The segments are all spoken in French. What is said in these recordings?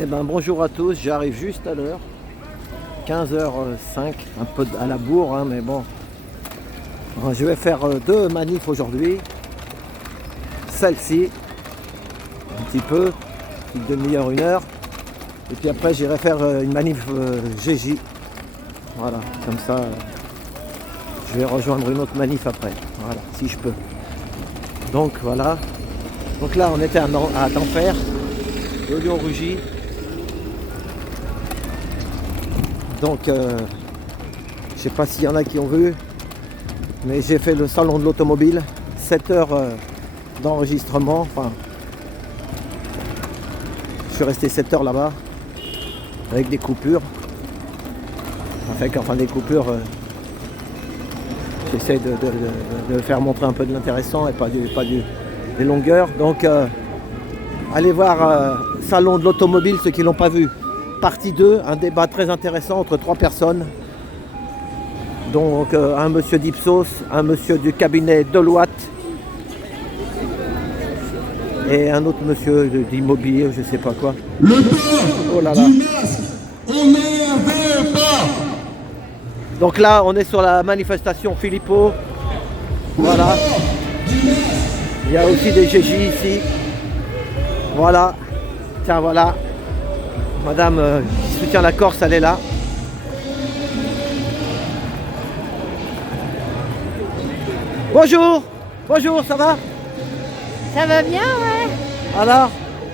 Eh ben bonjour à tous, j'arrive juste à l'heure, 15h05, un peu à la bourre, hein, mais bon. Je vais faire deux manifs aujourd'hui. Celle-ci, un petit peu, une demi-heure, une heure. Et puis après j'irai faire une manif GJ. Voilà, comme ça je vais rejoindre une autre manif après. Voilà, si je peux. Donc voilà. Donc là on était à Denfert, le Lion Rugy. Donc je sais pas s'il y en a qui ont vu, mais j'ai fait le salon de l'automobile, 7 heures d'enregistrement, enfin je suis resté 7 heures là-bas avec des coupures, enfin des coupures, j'essaie de faire montrer un peu de l'intéressant et pas des longueurs. Donc allez voir salon de l'automobile, ceux qui l'ont pas vu, partie 2, un débat très intéressant entre 3 personnes. Donc un monsieur d'Ipsos, un monsieur du cabinet Deloitte et un autre monsieur d'immobilier, je sais pas quoi. Le port Oh là là. du masque, on n'en veut pas. Donc là on est sur la manifestation Philippot. Voilà. Il y a aussi des GJ ici. Voilà. Tiens voilà. Madame qui soutient la Corse, elle est là. Bonjour. Bonjour, ça va? Ça va bien, ouais. Alors,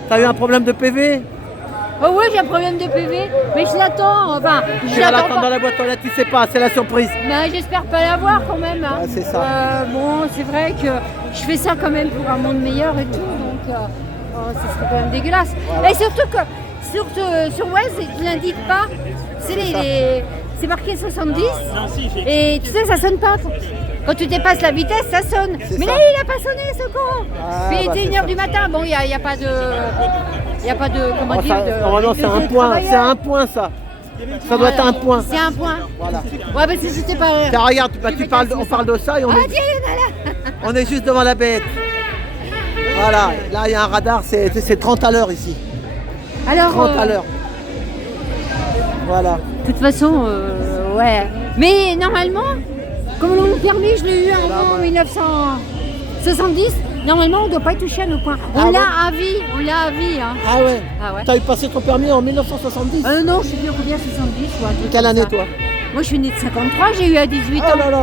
t'as eu un problème de PV? Oh oui, j'ai un problème de PV, mais je l'attends. Enfin, je Tu vas l'attends l'attendre dans pas. la boîte aux lettres, tu sais pas, c'est la surprise. Mais j'espère pas l'avoir quand même. Hein. Ouais, c'est ça. Bon, c'est vrai que je fais ça quand même pour un monde meilleur et tout, donc ça serait quand même dégueulasse. Voilà. Et surtout que sur Waze, ils l'indiquent pas. C'est marqué 70 et tu sais, ça sonne pas. Quand tu dépasses la vitesse, ça sonne. C'est Mais ça. là, il a pas sonné, ce con. Ah, Puis il bah, était c'est 1h ça. du matin. Bon, il y a pas de... Il n'y a pas de... Comment dire Enfin, de, normalement, de c'est un point, travailleurs. c'est un point ça. Ça doit être un point. C'est un point. Voilà. Ouais, parce que c'était pas... Tiens, regarde, bah, on parle de ça et Ah, tiens, il y en a là. on est juste devant la bête. Voilà, là il y a un radar, c'est 30 à l'heure ici. Alors, 30 à l'heure. Voilà. de toute façon, ouais. Mais normalement, comme mon permis, je l'ai eu en 1970, normalement, on ne doit pas y toucher à nos points. Ah On ouais. l'a à vie, on l'a à vie. Hein. Ah ouais. Ah ouais. T'as eu passé ton permis en 1970? Non, je sais plus combien, 70 ou un truc Quelle comme année ça. toi? Moi, je suis née de 53, j'ai eu à 18 ans. Oh là là.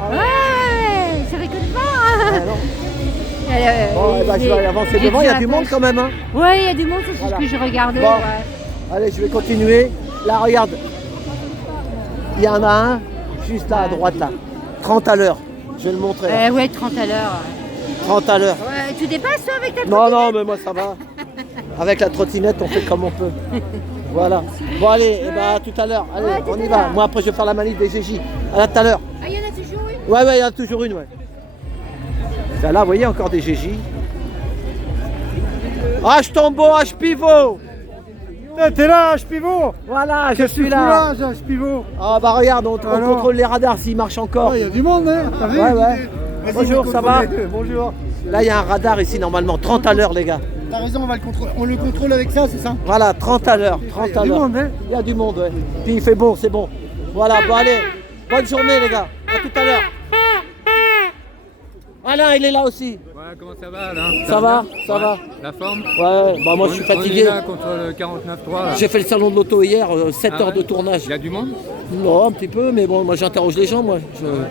Ah ouais. Ouais, ça rigole pas. Hein. Ah non. Bon, eh ben, je vais aller avancer devant, il y a du monde quand même. Hein. Ouais, il y a du monde, c'est Voilà. ce que je regardais. Bon. Ouais. Allez, je vais continuer. Là, regarde. Il y en a un juste là à droite là. 30 à l'heure. Je vais le montrer. Là. Ouais, 30 à l'heure. 30 à l'heure. Ouais, tu dépasses toi avec ta Non, non, mais moi ça va. Avec la trottinette, on fait comme on peut. Voilà. Bon, allez, eh ben, à tout à l'heure. Allez, Ouais, tout on à y va. l'heure. Moi, après, je vais faire la manif des GJ. À tout à l'heure. Ah, il y en a toujours une. Ouais, il y en a toujours une, ouais. Ça, là, vous voyez, encore des GJ. H tombeau, H pivot. T'es là, H pivot. Voilà, je Qu'est-ce que suis tu là. fous là, H pivot? Ah bah regarde, on Alors contrôle les radars s'ils marchent encore. Il y a du monde, hein? T'as vu? Ouais, ouais. Vas-y, Bonjour, on ça contrôle va? les deux. Bonjour. Là, il y a un radar ici, normalement. 30 à l'heure, les gars. T'as raison, on le contrôle avec ça, c'est ça? Voilà, 30 à l'heure. 30 Il y a à du l'heure. monde, hein? Il y a du monde, ouais. Puis il fait beau, c'est bon. Voilà, bon, allez. Bonne journée, les gars. À tout à l'heure. Alain, il est là aussi. Ouais, comment ça va là? Ça va? Ça va? La forme? Ouais, bah moi je suis On est fatigué. là contre le 49.3 là. J'ai fait le salon de l'auto hier, 7 Ah heures de ouais tournage. Il y a du monde? Non, un petit peu, mais bon, moi j'interroge les gens, moi.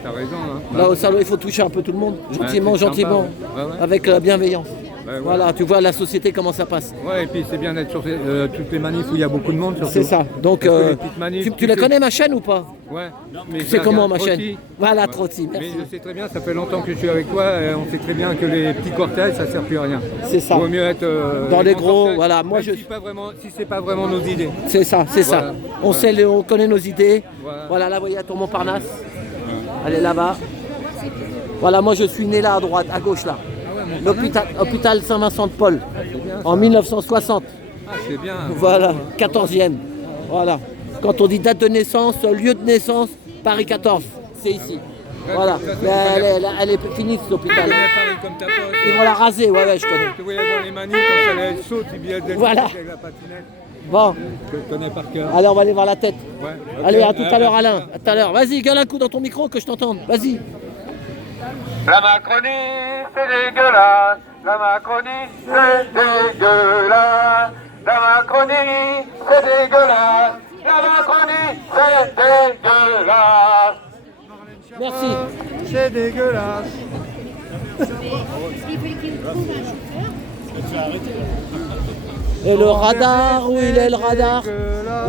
T'as raison hein. Là au salon, il faut toucher un peu tout le monde. Gentiment, c'est sympa, gentiment. ouais. Ouais, ouais. Avec la bienveillance. Ouais, Voilà, tu vois la société comment ça passe. Ouais, et puis c'est bien d'être sur toutes les manifs où il y a beaucoup de monde surtout. C'est ça. Donc, Parce que les petites manifs, tu la connais ma chaîne ou pas? Ouais. Mais je C'est la comment regarde ma chaîne? Trotti. Voilà, Ouais. Trotti, merci. Mais je sais très bien, ça fait longtemps que je suis avec toi et on sait très bien que les petits cortèges ça sert plus à rien. C'est ça. Il vaut mieux être Dans les grands gros, cortèges, voilà, moi même je- si c'est pas vraiment nos idées. C'est ça, c'est Voilà. ça. On sait, on connaît nos idées. Voilà. Voilà, là, vous voyez, à Tour Montparnasse. Elle est là-bas. Voilà, moi je suis né là à droite, à gauche là. L'hôpital Saint-Vincent-de-Paul. En 1960. Ah, c'est bien. Voilà, 14e. Voilà. Quand on dit date de naissance, lieu de naissance, Paris 14. C'est ici. Voilà. Mais elle est finie cet Tu hôpital. connais Paris comme ta poche. Ils vont la raser, ouais, je connais. Je te voyais dans les manifs quand elle saute, et bien elle Voilà. avec la patinette. Bon, Je le connais par cœur. allez, on va aller voir la tête. Ouais. Allez, Ok. à tout à l'heure, Alain. À tout à l'heure. Vas-y, gueule un coup dans ton micro que je t'entende. Vas-y. La Macronie, c'est dégueulasse. La Macronie, c'est dégueulasse. La Macronie, c'est dégueulasse. La Macronie, c'est dégueulasse. Merci. C'est dégueulasse. Et le radar, où il est le radar?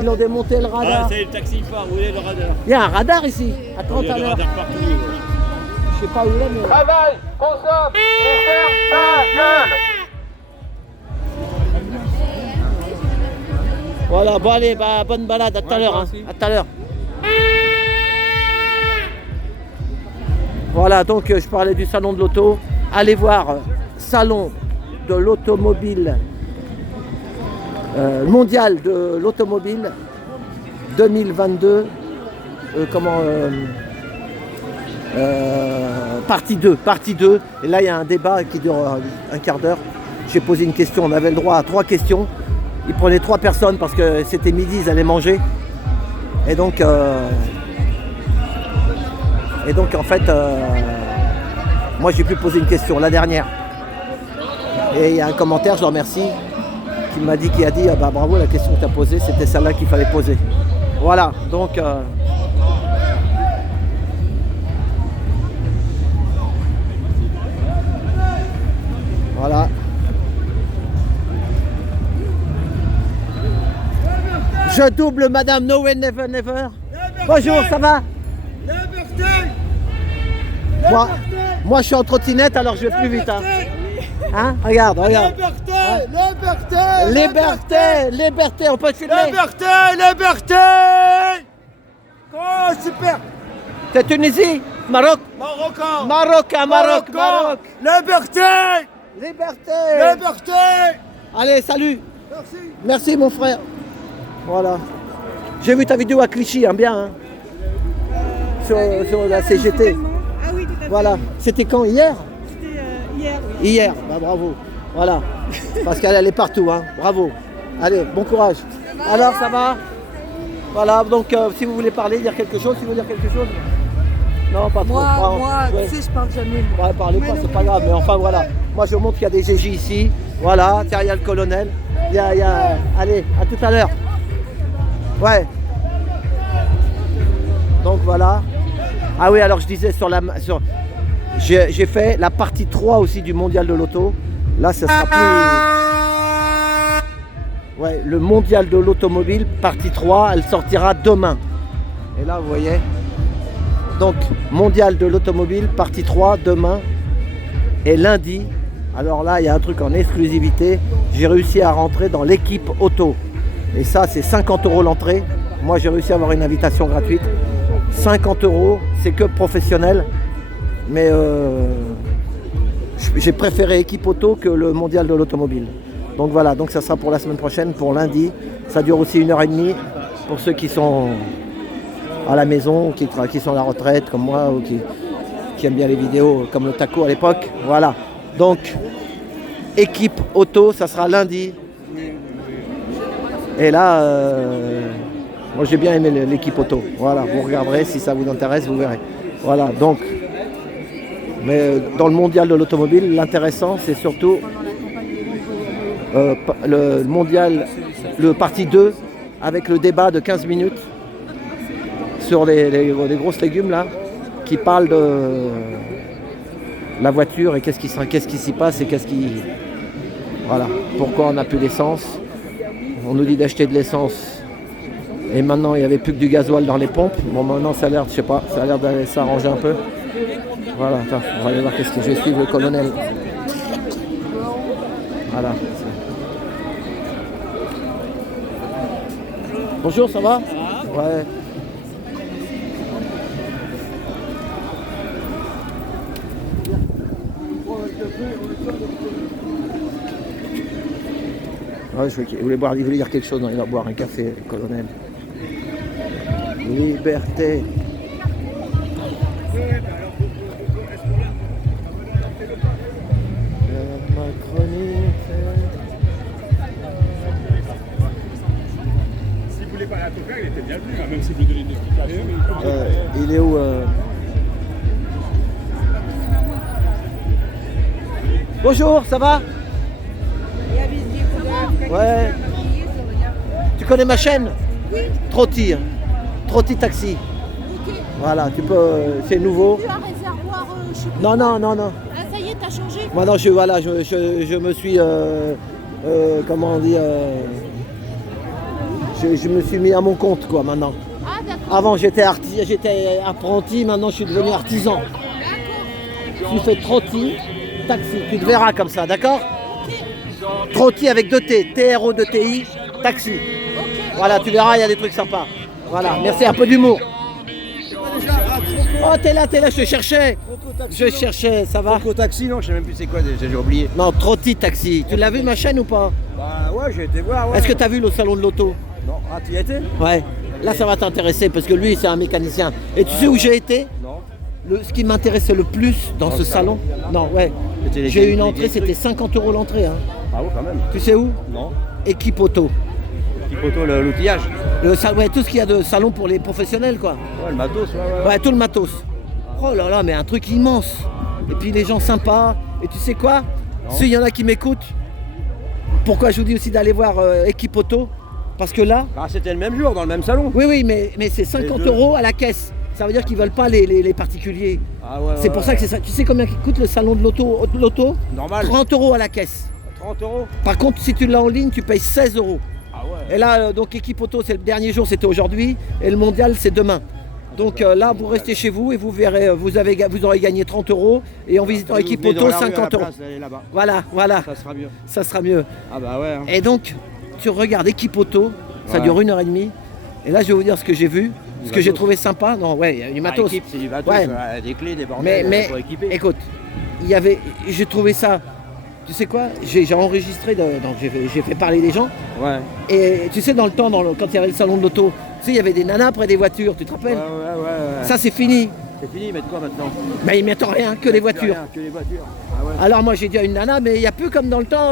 Ils ont démonté le radar. c'est le taxi phare, où est le radar? Il y a un radar ici. Attends, Il y tout a à le l'heure. radar partout. Je sais pas où il est, mais. Travaille, consomme et ferme ta gueule. Voilà, bon allez, bah, bonne balade, à tout à Ouais, l'heure. toi Hein. aussi. À tout à l'heure. Voilà, donc je parlais du salon de l'auto. Allez voir salon de l'automobile mondial de l'automobile 2022. Partie 2. Et là, il y a un débat qui dure un quart d'heure. J'ai posé une question. On avait le droit à 3 questions. Ils prenaient 3 personnes parce que c'était midi, ils allaient manger. Et donc en fait, moi j'ai pu poser une question, la dernière. Et il y a un commentaire, je le remercie, qui m'a dit, ah bah bravo, la question que tu as posée, c'était celle-là qu'il fallait poser. Voilà, donc voilà. Je double Madame No Way Never Never. Bonjour, ça va? Moi je suis en trottinette alors je vais plus vite. Hein, regarde. Liberté, on peut te filmer? Liberté. Oh, super. T'es Tunisie? Maroc? Maroc. Liberté. Allez, salut. Merci mon frère. Voilà. J'ai vu ta vidéo à Clichy, hein, bien. Hein. Sur la CGT. Ah oui, tout à fait. Voilà. C'était quand? Hier? C'était hier. Hier. Bah bravo. Voilà. Parce qu'elle est partout. Hein. Bravo. Allez, bon courage. Alors, ça va? Voilà. Donc, si vous voulez parler, dire quelque chose, Non, pas trop. Moi, Ouais. tu sais, je parle jamais. Ouais, parlez pas, c'est pas grave. Mais enfin, voilà. Moi, je montre qu'il y a des GJ ici. Voilà. Tiens, il y a le colonel. Allez, à tout à l'heure. Ouais. Donc voilà. Ah oui, alors je disais j'ai fait la partie 3 aussi du mondial de l'auto. Là, ça sera plus. Ouais, le mondial de l'automobile, partie 3, elle sortira demain. Et là, vous voyez. Donc, mondial de l'automobile, partie 3, demain. Et lundi, alors là, il y a un truc en exclusivité. J'ai réussi à rentrer dans l'équipe auto. Et ça, c'est 50 € l'entrée. Moi, j'ai réussi à avoir une invitation gratuite. 50 €, c'est que professionnel. Mais j'ai préféré équipe auto que le mondial de l'automobile. Donc voilà, donc ça sera pour la semaine prochaine, pour lundi. Ça dure aussi 1h30 pour ceux qui sont à la maison, qui sont à la retraite comme moi, ou qui aiment bien les vidéos comme le taco à l'époque. Voilà. Donc, équipe auto, ça sera lundi. Et là, moi j'ai bien aimé l'équipe auto. Voilà, vous regarderez, si ça vous intéresse, vous verrez. Voilà, donc, mais dans le mondial de l'automobile, l'intéressant, c'est surtout le mondial, le partie 2, avec le débat de 15 minutes sur les grosses légumes là, qui parlent de la voiture et qu'est-ce qui s'y passe et voilà, pourquoi on n'a plus d'essence. On nous dit d'acheter de l'essence et maintenant il n'y avait plus que du gasoil dans les pompes. Bon, maintenant ça a l'air, je sais pas, ça a l'air d'aller s'arranger un peu. Voilà, attends, on va aller voir qu'est-ce que je vais suivre le colonel. Voilà. Bonjour, ça va? Ouais. Ouais, il voulait dire quelque chose, non, il va boire un café, le colonel. Liberté. Ma chronique. Il était bien venu, même s'il veut donner une explication. Il est où Bonjour, ça va? Ouais. Tu connais ma chaîne? Oui. Trotti. Trotti Taxi. Ok. Voilà, tu peux. C'est nouveau. Tu as un réservoir, je sais pas. Non, non, non, non. Ah, ça y est, t'as changé. Maintenant, je me suis. Comment on dit je me suis mis à mon compte, quoi, maintenant. Ah, d'accord. Avant, j'étais apprenti, maintenant, je suis devenu artisan. Tu fais Trotti Taxi. Tu te verras comme ça, d'accord? Trotti avec 2 T. T-R-O-2-T-I. Taxi. Voilà, tu verras, il y a des trucs sympas. Voilà, merci, un peu d'humour. Oh, t'es là, je te cherchais. Je cherchais, ça va? Troco Taxi, non, je sais même plus c'est quoi, j'ai oublié. Non, Trotti Taxi. Tu l'as vu ma chaîne ou pas? Bah ouais, j'ai été voir, ouais. Est-ce que tu as vu le salon de l'auto? Non, ah, tu y étais? Ouais. Là, ça va t'intéresser parce que lui, c'est un mécanicien. Et tu sais où j'ai été? Non. Ce qui m'intéressait le plus dans ce salon, non, ouais. J'ai eu une entrée, c'était 50 € l'entrée. Hein. Ah ouais, quand même. Tu sais où? Non. Équipe Auto. Petit poteau, l'outillage. Ouais, tout ce qu'il y a de salon pour les professionnels, quoi. Ouais, le matos, ouais. Ouais, tout le matos. Oh là là, mais un truc immense. Et puis les gens sympas. Et tu sais quoi? S'il y en a qui m'écoutent, pourquoi je vous dis aussi d'aller voir Équipe Auto? Parce que là... Ah, c'était le même jour, dans le même salon. Oui, mais c'est 50 € à la caisse. Ça veut dire qu'ils veulent pas les particuliers. Ah ouais, c'est pour ça que c'est ça. Tu sais combien coûte le salon de l'auto? Normal. 30 € à la caisse. 30 €. Par contre, si tu l'as en ligne, tu payes 16 €. Ah ouais. Et là, donc Équipe Auto, c'est le dernier jour, c'était aujourd'hui. Et le mondial, c'est demain. Donc là, vous restez chez vous et vous verrez, vous aurez gagné 30 €. Et en visitant Équipe Auto, 50 €. Voilà. Ça sera mieux. Ça sera mieux. Ah bah ouais. Hein. Et donc, tu regardes Équipe Auto, ça dure 1h30. Et là, je vais vous dire ce que j'ai vu. Ce que j'ai trouvé sympa, non, ouais, il y a du matos. Équipe, c'est du matos, ouais. Des clés, des bordels, mais pour équiper. Écoute, j'ai trouvé ça, tu sais quoi, j'ai enregistré, donc j'ai fait parler des gens. Ouais. Et tu sais, dans le temps, quand il y avait le salon de l'auto, tu sais, il y avait des nanas près des voitures, tu te rappelles? Ouais. Ça, c'est fini. C'est fini, ils mettent quoi maintenant? Mais ils mettent rien, que les voitures. Rien, que les voitures. Ah ouais. Alors moi j'ai dit à une nana, mais il n'y a plus comme dans le temps,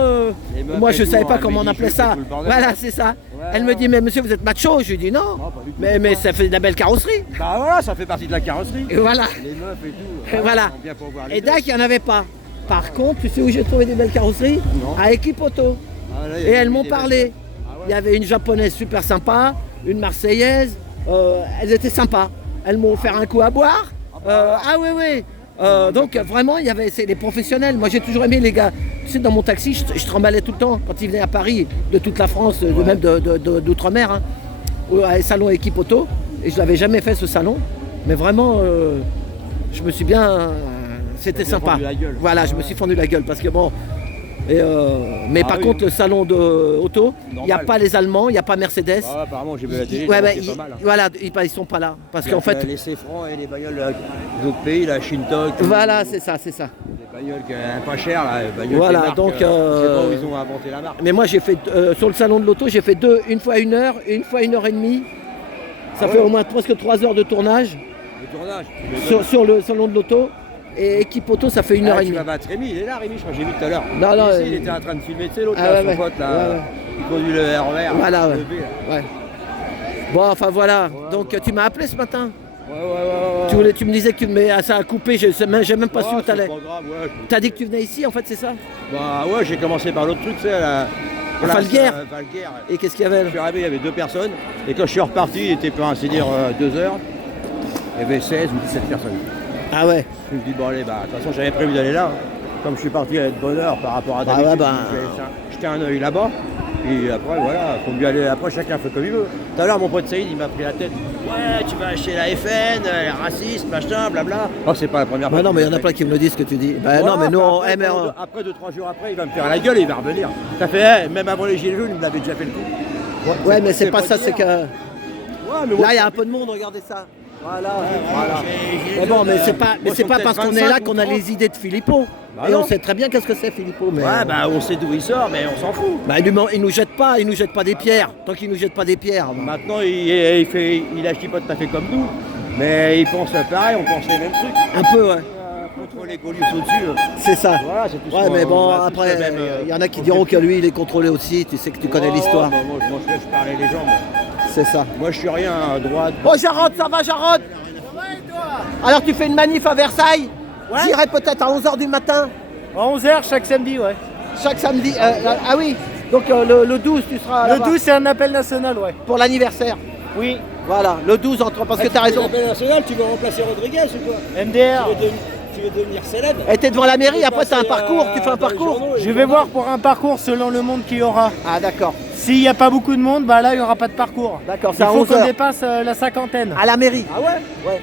moi je ne savais pas comment on appelait ça. Voilà, c'est ça. Ouais, elle me dit, mais monsieur vous êtes macho? Je lui dis non, pas du tout. mais ça fait de la belle carrosserie. Bah voilà, ça fait partie de la carrosserie. Et voilà. Les meufs et tout. Et voilà. Sont bien pour voir les Et Dac, il n'y en avait pas. Par contre, tu sais où j'ai trouvé des belles carrosseries? Non. À Équipe Auto. Ah, là, Et elles m'ont des parlé. belles- Ah ouais. Il y avait une japonaise super sympa, une marseillaise. Elles étaient sympas. Elles m'ont offert un coup à boire. Ah oui. Donc vraiment, c'est des professionnels. Moi j'ai toujours aimé les gars. Tu sais, dans mon taxi, je tremballais tout le temps quand ils venaient à Paris, de toute la France, même d'outre-mer, hein, à salon Équipe Auto. Et je l'avais jamais fait ce salon. Mais vraiment, je me suis bien... C'était T'as bien sympa. fendu la gueule. Voilà, je me suis fendu la gueule parce que bon... mais par contre, le salon de auto, il n'y a Normal. pas les Allemands, il n'y a pas Mercedes. Ah, apparemment, j'ai vu la télé, Ouais, c'est pas mal. Hein. voilà, ils sont pas là. Parce qu'en fait, Les Cefran et les bagnoles d'autres pays, la Shintok. voilà, c'est ça. Les bagnoles pas chères, là, les bagnoles Voilà, des marques, donc, je sais pas où ils ont inventé la marque. Mais moi, j'ai fait sur le salon de l'auto, j'ai fait une fois 1 heure et une fois 1h30. Ça fait au moins presque 3 heures de tournage Le tournage. sur le salon de l'auto. Et Équipe Auto, ça fait 1h30. Tu vas battre Rémi, il est là, Rémi, je crois que j'ai vu tout à l'heure. Non, Il était en train de filmer, tu sais, l'autre, Ah, là, ouais, son pote, là, ouais. il conduit le RER. Voilà, le ouais. B, là. Ouais. Bon, enfin voilà. Donc tu m'as appelé ce matin. Ouais. Tu me disais que ça a coupé, j'ai même pas su où t'allais. C'est pas grave, ouais. T'as dit que tu venais ici, en fait, c'est ça? Bah ouais, j'ai commencé par l'autre truc, tu sais, la Falguière. Falguère. Et qu'est-ce qu'il y avait Je là? suis arrivé, il y avait 2 personnes. Et quand je suis reparti, il était pour ainsi dire 2 heures. Il y avait 16 ou 17 personnes. Ah ouais. Je me dis, bon allez, bah de toute façon j'avais prévu d'aller là. Comme je suis parti à de bonne heure par rapport à Bah d'habitude, ouais, bah. je vais jeter un œil là-bas. Et après, voilà, faut mieux aller. Après, chacun fait comme il veut. Tout à l'heure, mon pote Saïd, il m'a pris la tête. Ouais, tu vas acheter la FN, raciste, machin, blabla. Oh, c'est pas la première fois. Bah non, qu'il mais il y me en a fait. plein qui me le disent ce que tu dis. Bah Voilà, non, mais nous, après, après 2-3 jours après, il va me faire la gueule et il va revenir. Ça fait, même avant les gilets jaunes, il me l'avait déjà fait le coup. Ouais, mais c'est pas ça, c'est que. Ouais, mais moi, Là, il y a un peu de monde, regardez ça. Voilà. j'ai- Mais bon, mais c'est pas, Moi, c'est pas peut-être parce qu'on est 25 là ou qu'on a 30. les idées de Philippot. Bah Et non. on sait très bien qu'est-ce que c'est Philippot. Mais Ouais, bah on sait d'où il sort, mais on s'en fout. bah, il nous jette pas des pierres. Tant qu'il nous jette pas des pierres. bah. Maintenant, il agit pas tout à fait comme nous, mais il pense pareil, on pense les mêmes trucs. Un peu, ouais. Contrôler Golius au-dessus. C'est ça. Voilà, c'est tout ce Ouais, qu'on- mais bon, on a tous après, le même, il y en a qui diront que lui, il est contrôlé aussi. Tu sais que tu connais l'histoire. Moi, je laisse parler les gens. C'est ça. Moi, je suis rien à droite. Oh Jarod, ça va Jarod? Alors tu fais une manif à Versailles? Ouais. J'irai peut-être à 11h du matin. À 11h chaque samedi, ouais. Chaque samedi. Ah oui, donc le 12 tu seras Le là-bas 12, c'est un appel national, ouais. pour l'anniversaire. Oui. Voilà, le 12 entre parce que t'as raison. L'appel national, tu veux remplacer Rodriguez ou quoi? MDR. Tu veux devenir célèbre? Et t'es devant la mairie, après t'as un parcours, tu fais un parcours. Je vais voir pour un parcours selon le monde qu'il y aura. Ah d'accord, S'il n'y a pas beaucoup de monde, bah là, il n'y aura pas de parcours. d'accord, Il c'est à faut qu'on 11h. dépasse la cinquantaine. À la mairie. Ah ouais? Ouais.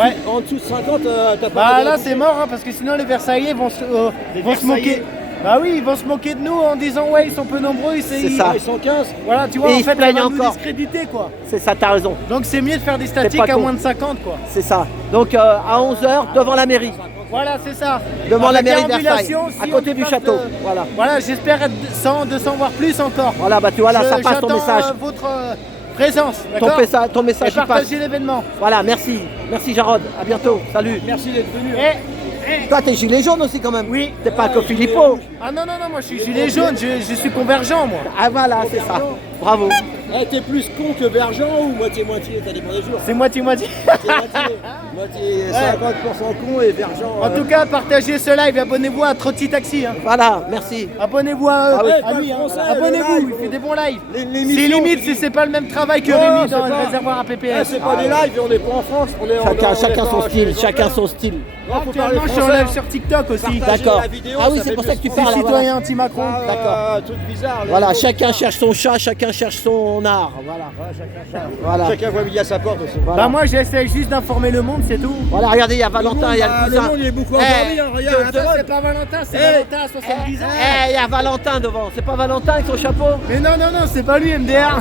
Ouais. En dessous de 50, t'as pas Bah de- là, c'est mort, hein, parce que sinon les Versaillais vont se moquer. Bah oui, ils vont se moquer de nous en disant ouais, ils sont peu nombreux. C'est ça. Ils sont 15. Voilà, tu vois, Et en ils se fait, ça plaignent va nous encore. discréditer, quoi. C'est ça, t'as raison. Donc c'est mieux de faire des pas statiques à con. moins de 50, quoi. C'est ça. Donc à 11h devant la mairie. Voilà, c'est ça. Devant la Avec mairie de Versailles, déambulation, à si côté on du passe château. de- Voilà. Voilà, j'espère être 100, 200, voire plus encore. Voilà, bah tu vois là, ça passe ton J'attends, message. votre présence, Ton, d'accord ton Et message il passe. partagez l'événement. Voilà, merci. Merci Jarod. À bientôt. Salut. Merci d'être venu. Toi, t'es gilet jaune aussi quand même. Oui. T'es pas que Filippo. Ah non, non, non, moi je suis gilet jaune, je suis convergent, moi. Ah voilà, c'est ça. Bravo. Eh, t'es plus con que Vergent ou moitié-moitié? Ça dépend des jours. C'est moitié-moitié. Moitié-moitié. Moitié 50% con et Vergent. En tout cas, partagez ce live et abonnez-vous à Trotti Taxi. Hein. Voilà, merci. Abonnez-vous à Ah oui. à lui. Hein. Français, Abonnez-vous, le il live. fait des bons lives. C'est L'émission limite qui- si c'est pas le même travail que Oh, Rémi c'est dans le pas- réservoir à Eh, PPS. c'est pas des lives et on n'est pas en France. On est Chacun son style, chacun son style. Actuellement, je suis en live sur TikTok aussi. D'accord. Ah oui, c'est pour ça que tu Je parles. suis là, voilà. citoyen anti-Macron. D'accord. Truc bizarre. Voilà, chacun cherche son chat, chacun cherche son art. Voilà. Voilà. Chacun voit midi à sa porte aussi. Voilà. Bah moi j'essaie juste d'informer le monde, c'est tout. Voilà, regardez, il y a Valentin, il y a le Le cousin. monde il est beaucoup Eh, endormi. Hein, regarde. Ça c'est pas Valentin, c'est Eh, Valentin à 70 ans. Eh, il y a Valentin devant. C'est pas Valentin avec son chapeau? Mais non, non, non, c'est pas lui MDR.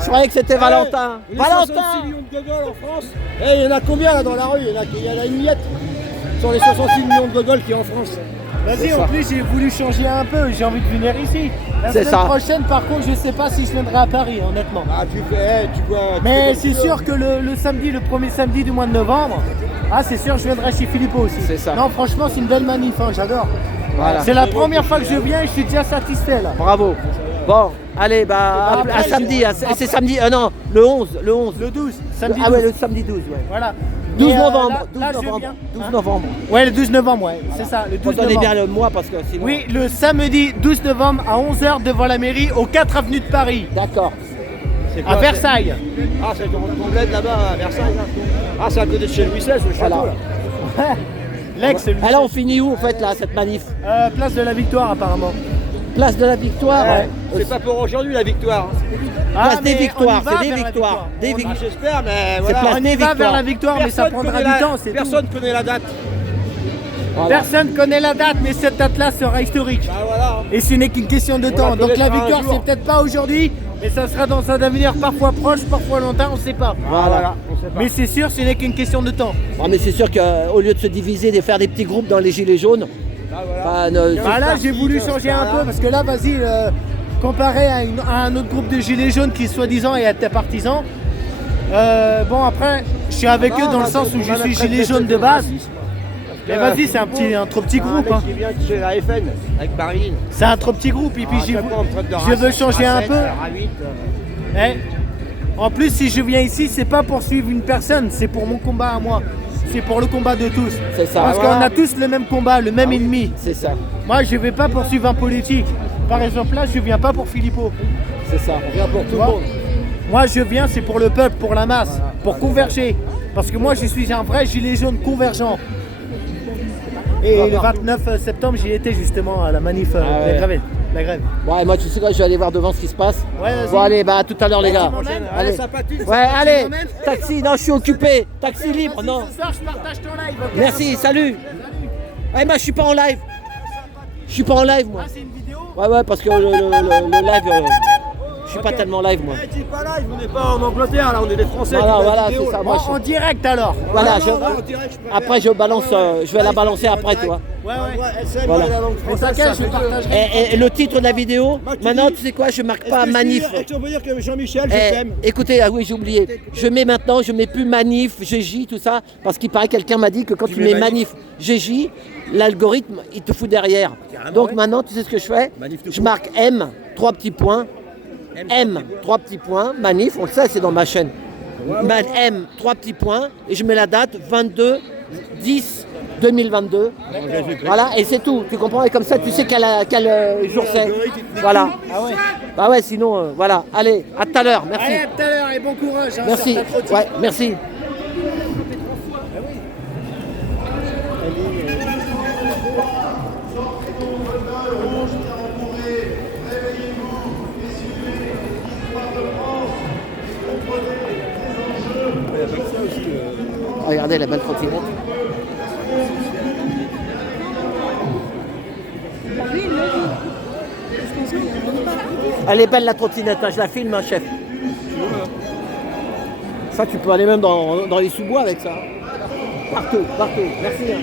Je croyais que c'était Valentin. Les Valentin 66 millions de gogoles en France. Eh, il y en a combien là dans la rue? Il y en a une miette sur les 66 millions de gogoles qui est en France. Vas-y, C'est en ça. plus j'ai voulu changer un peu, j'ai envie de venir ici. La C'est semaine ça. prochaine, par contre, je sais pas si je viendrai à Paris, honnêtement. Ah, tu fais, tu vois. Mais c'est sûr que le samedi, le premier samedi du mois de novembre, ah c'est sûr, je viendrai chez Filippo aussi. C'est ça. Non, franchement, c'est une belle manif, hein, j'adore. Voilà. C'est la première fois que je viens et je suis déjà satisfait là. Bravo. Bon, allez, bah, à après, samedi. je- C'est samedi, non, le 11. Le 11. Le 12, samedi Ah ouais, 12. le samedi 12, ouais. Voilà. 12 Mais, novembre. là, 12 là, je novembre. viens. 12 Hein novembre. Ouais, le 12 novembre, ouais, c'est ça, le 12 Donnez novembre. bien le mois parce que sinon. Oui, le samedi 12 novembre à 11h devant la mairie au 4 avenue de Paris, D'accord. C'est à Versailles. Ah, c'est ton bled là-bas à Versailles. Là. Ah, c'est à côté de chez Louis XVI, le château Voilà. là. L'ex, lui. Ah là, on finit où en fait là, cette manif? Place de la Victoire apparemment. Place de la Victoire. Ouais, c'est pas pour aujourd'hui la victoire. Place des mais victoires, on y va c'est des vers la victoires. Des Ah, victoires. j'espère, mais voilà. place On des y va vers victoires. la victoire, mais ça Personne prendra connaît du temps, c'est tout. Personne connaît la date. Voilà. Personne connaît la date, mais cette date-là sera historique. Ah voilà. Et ce n'est qu'une question de On temps. la Donc la connaîtra un victoire, jour. c'est peut-être pas aujourd'hui, mais ça sera dans un avenir parfois proche, parfois lointain, on ne sait pas. Voilà. On sait pas. Mais c'est sûr, ce n'est qu'une question de temps. Ah, mais c'est sûr qu'au lieu de se diviser, de faire des petits groupes dans les gilets jaunes, Ah, voilà. bah, ne- Ah là, j'ai voulu changer un peu parce que là, vas-y, comparé à un autre groupe de gilets jaunes qui soi-disant est tes partisans. Bon, après, je suis avec eux dans le sens où je suis gilet jaune de base. Mais vas-y, c'est un trop petit groupe. Un Hein. mec qui vient de chez la FN avec Marilyn. C'est un trop petit groupe. Et puis Ah, chaque fois, on me traite de je veux raciste, changer un racette, peu. ravite. Eh, en plus, si je viens ici, c'est pas pour suivre une personne, c'est pour mon combat à moi. C'est pour le combat de tous. C'est ça. Parce Voilà. qu'on a tous le même combat, le même ennemi. c'est ça. Moi, je vais pas poursuivre un politique. Par exemple, là, je viens pas pour Filippo. C'est ça. On vient pour tout le vois monde. Moi, je viens, c'est pour le peuple, pour la masse, pour converger. Parce que moi, je suis un vrai gilet jaune convergent. Et le 29 septembre, j'y étais justement à la manif, ouais. la grève. Ouais, moi, tu sais quoi, je vais aller voir devant ce qui se passe. Ouais, vas-y. Bon, allez, bah, à tout à l'heure, les gars. m'emmènes Allez. Allez, sympathique. Ouais, allez. Taxi, non, je suis occupé. Taxi libre, non. Ce soir, je partage ton live. ok Merci, salut. Ouais, moi, je suis pas en live. Je suis pas en live, moi. Ah, c'est une vidéo. Ouais, parce que le live, je suis pas Ok. tellement live, moi. Eh, dis pas live, on n'est pas en Angleterre là, on est des Français. Voilà, qui font la voilà, vidéo, c'est ça. là. Moi, En direct alors. Voilà, Ah, je- non, non, on dirait que je préfère- après, je balance, je vais la balancer après, tu vois. Ouais, ouais. SM, Voilà. la langue Mais française, t'inquiète, ça je fait deux. partagerai. Et le titre de la vidéo, Moi, tu maintenant, dis- tu sais quoi, je marque Est-ce pas que manif. Est-ce qu'on peut dire que Jean-Michel, je Eh, t'aime? écoutez, ah oui, j'ai oublié. Je mets maintenant, je mets plus manif, GJ, tout ça, parce qu'il paraît que quelqu'un m'a dit que quand tu mets manif, GJ, l'algorithme, il te fout derrière. Donc maintenant, tu sais ce que je fais? Manif tout Je court. marque M, 3 petits points, M, 3 petits points, manif, on le sait, c'est dans ma chaîne. M, 3 petits points, et je mets la date 22/10/2022. Voilà, et c'est tout, tu comprends? Et comme ça, tu sais quel jour c'est. Voilà. Ah ouais. Bah ouais, sinon, voilà. Allez, à tout à l'heure, merci. Allez, à tout à l'heure et bon courage. Hein, Merci. sur ta trottinette. Ouais, merci. Regardez la belle trottinette. Elle est belle la trottinette, hein, je la filme, hein, chef. Ça, tu peux aller même dans les sous-bois avec ça. Partout, partout. Merci. Hein.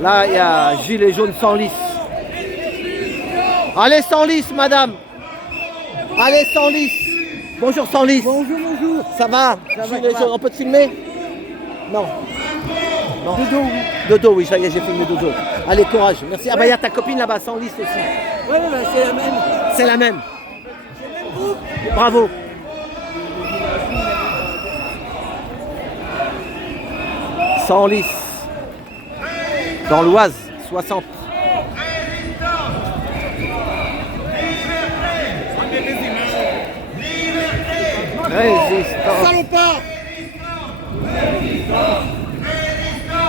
Là, il y a gilet jaune sans lice. Allez, sans lice, madame. Allez, sans lice. Bonjour, sans lice. Bonjour, bonjour. Ça va, gilet jaune. On peut te filmer? Non. Non. Dodo. Dodo, oui, ça y est, j'ai filmé Dodo. Allez, courage. Merci. Ah bah, il y a ta copine là-bas, sans lice aussi. Ouais, bah, c'est la même. C'est la même. Bravo. Sans lice. Dans l'Oise, 60. Résistance. Salopard.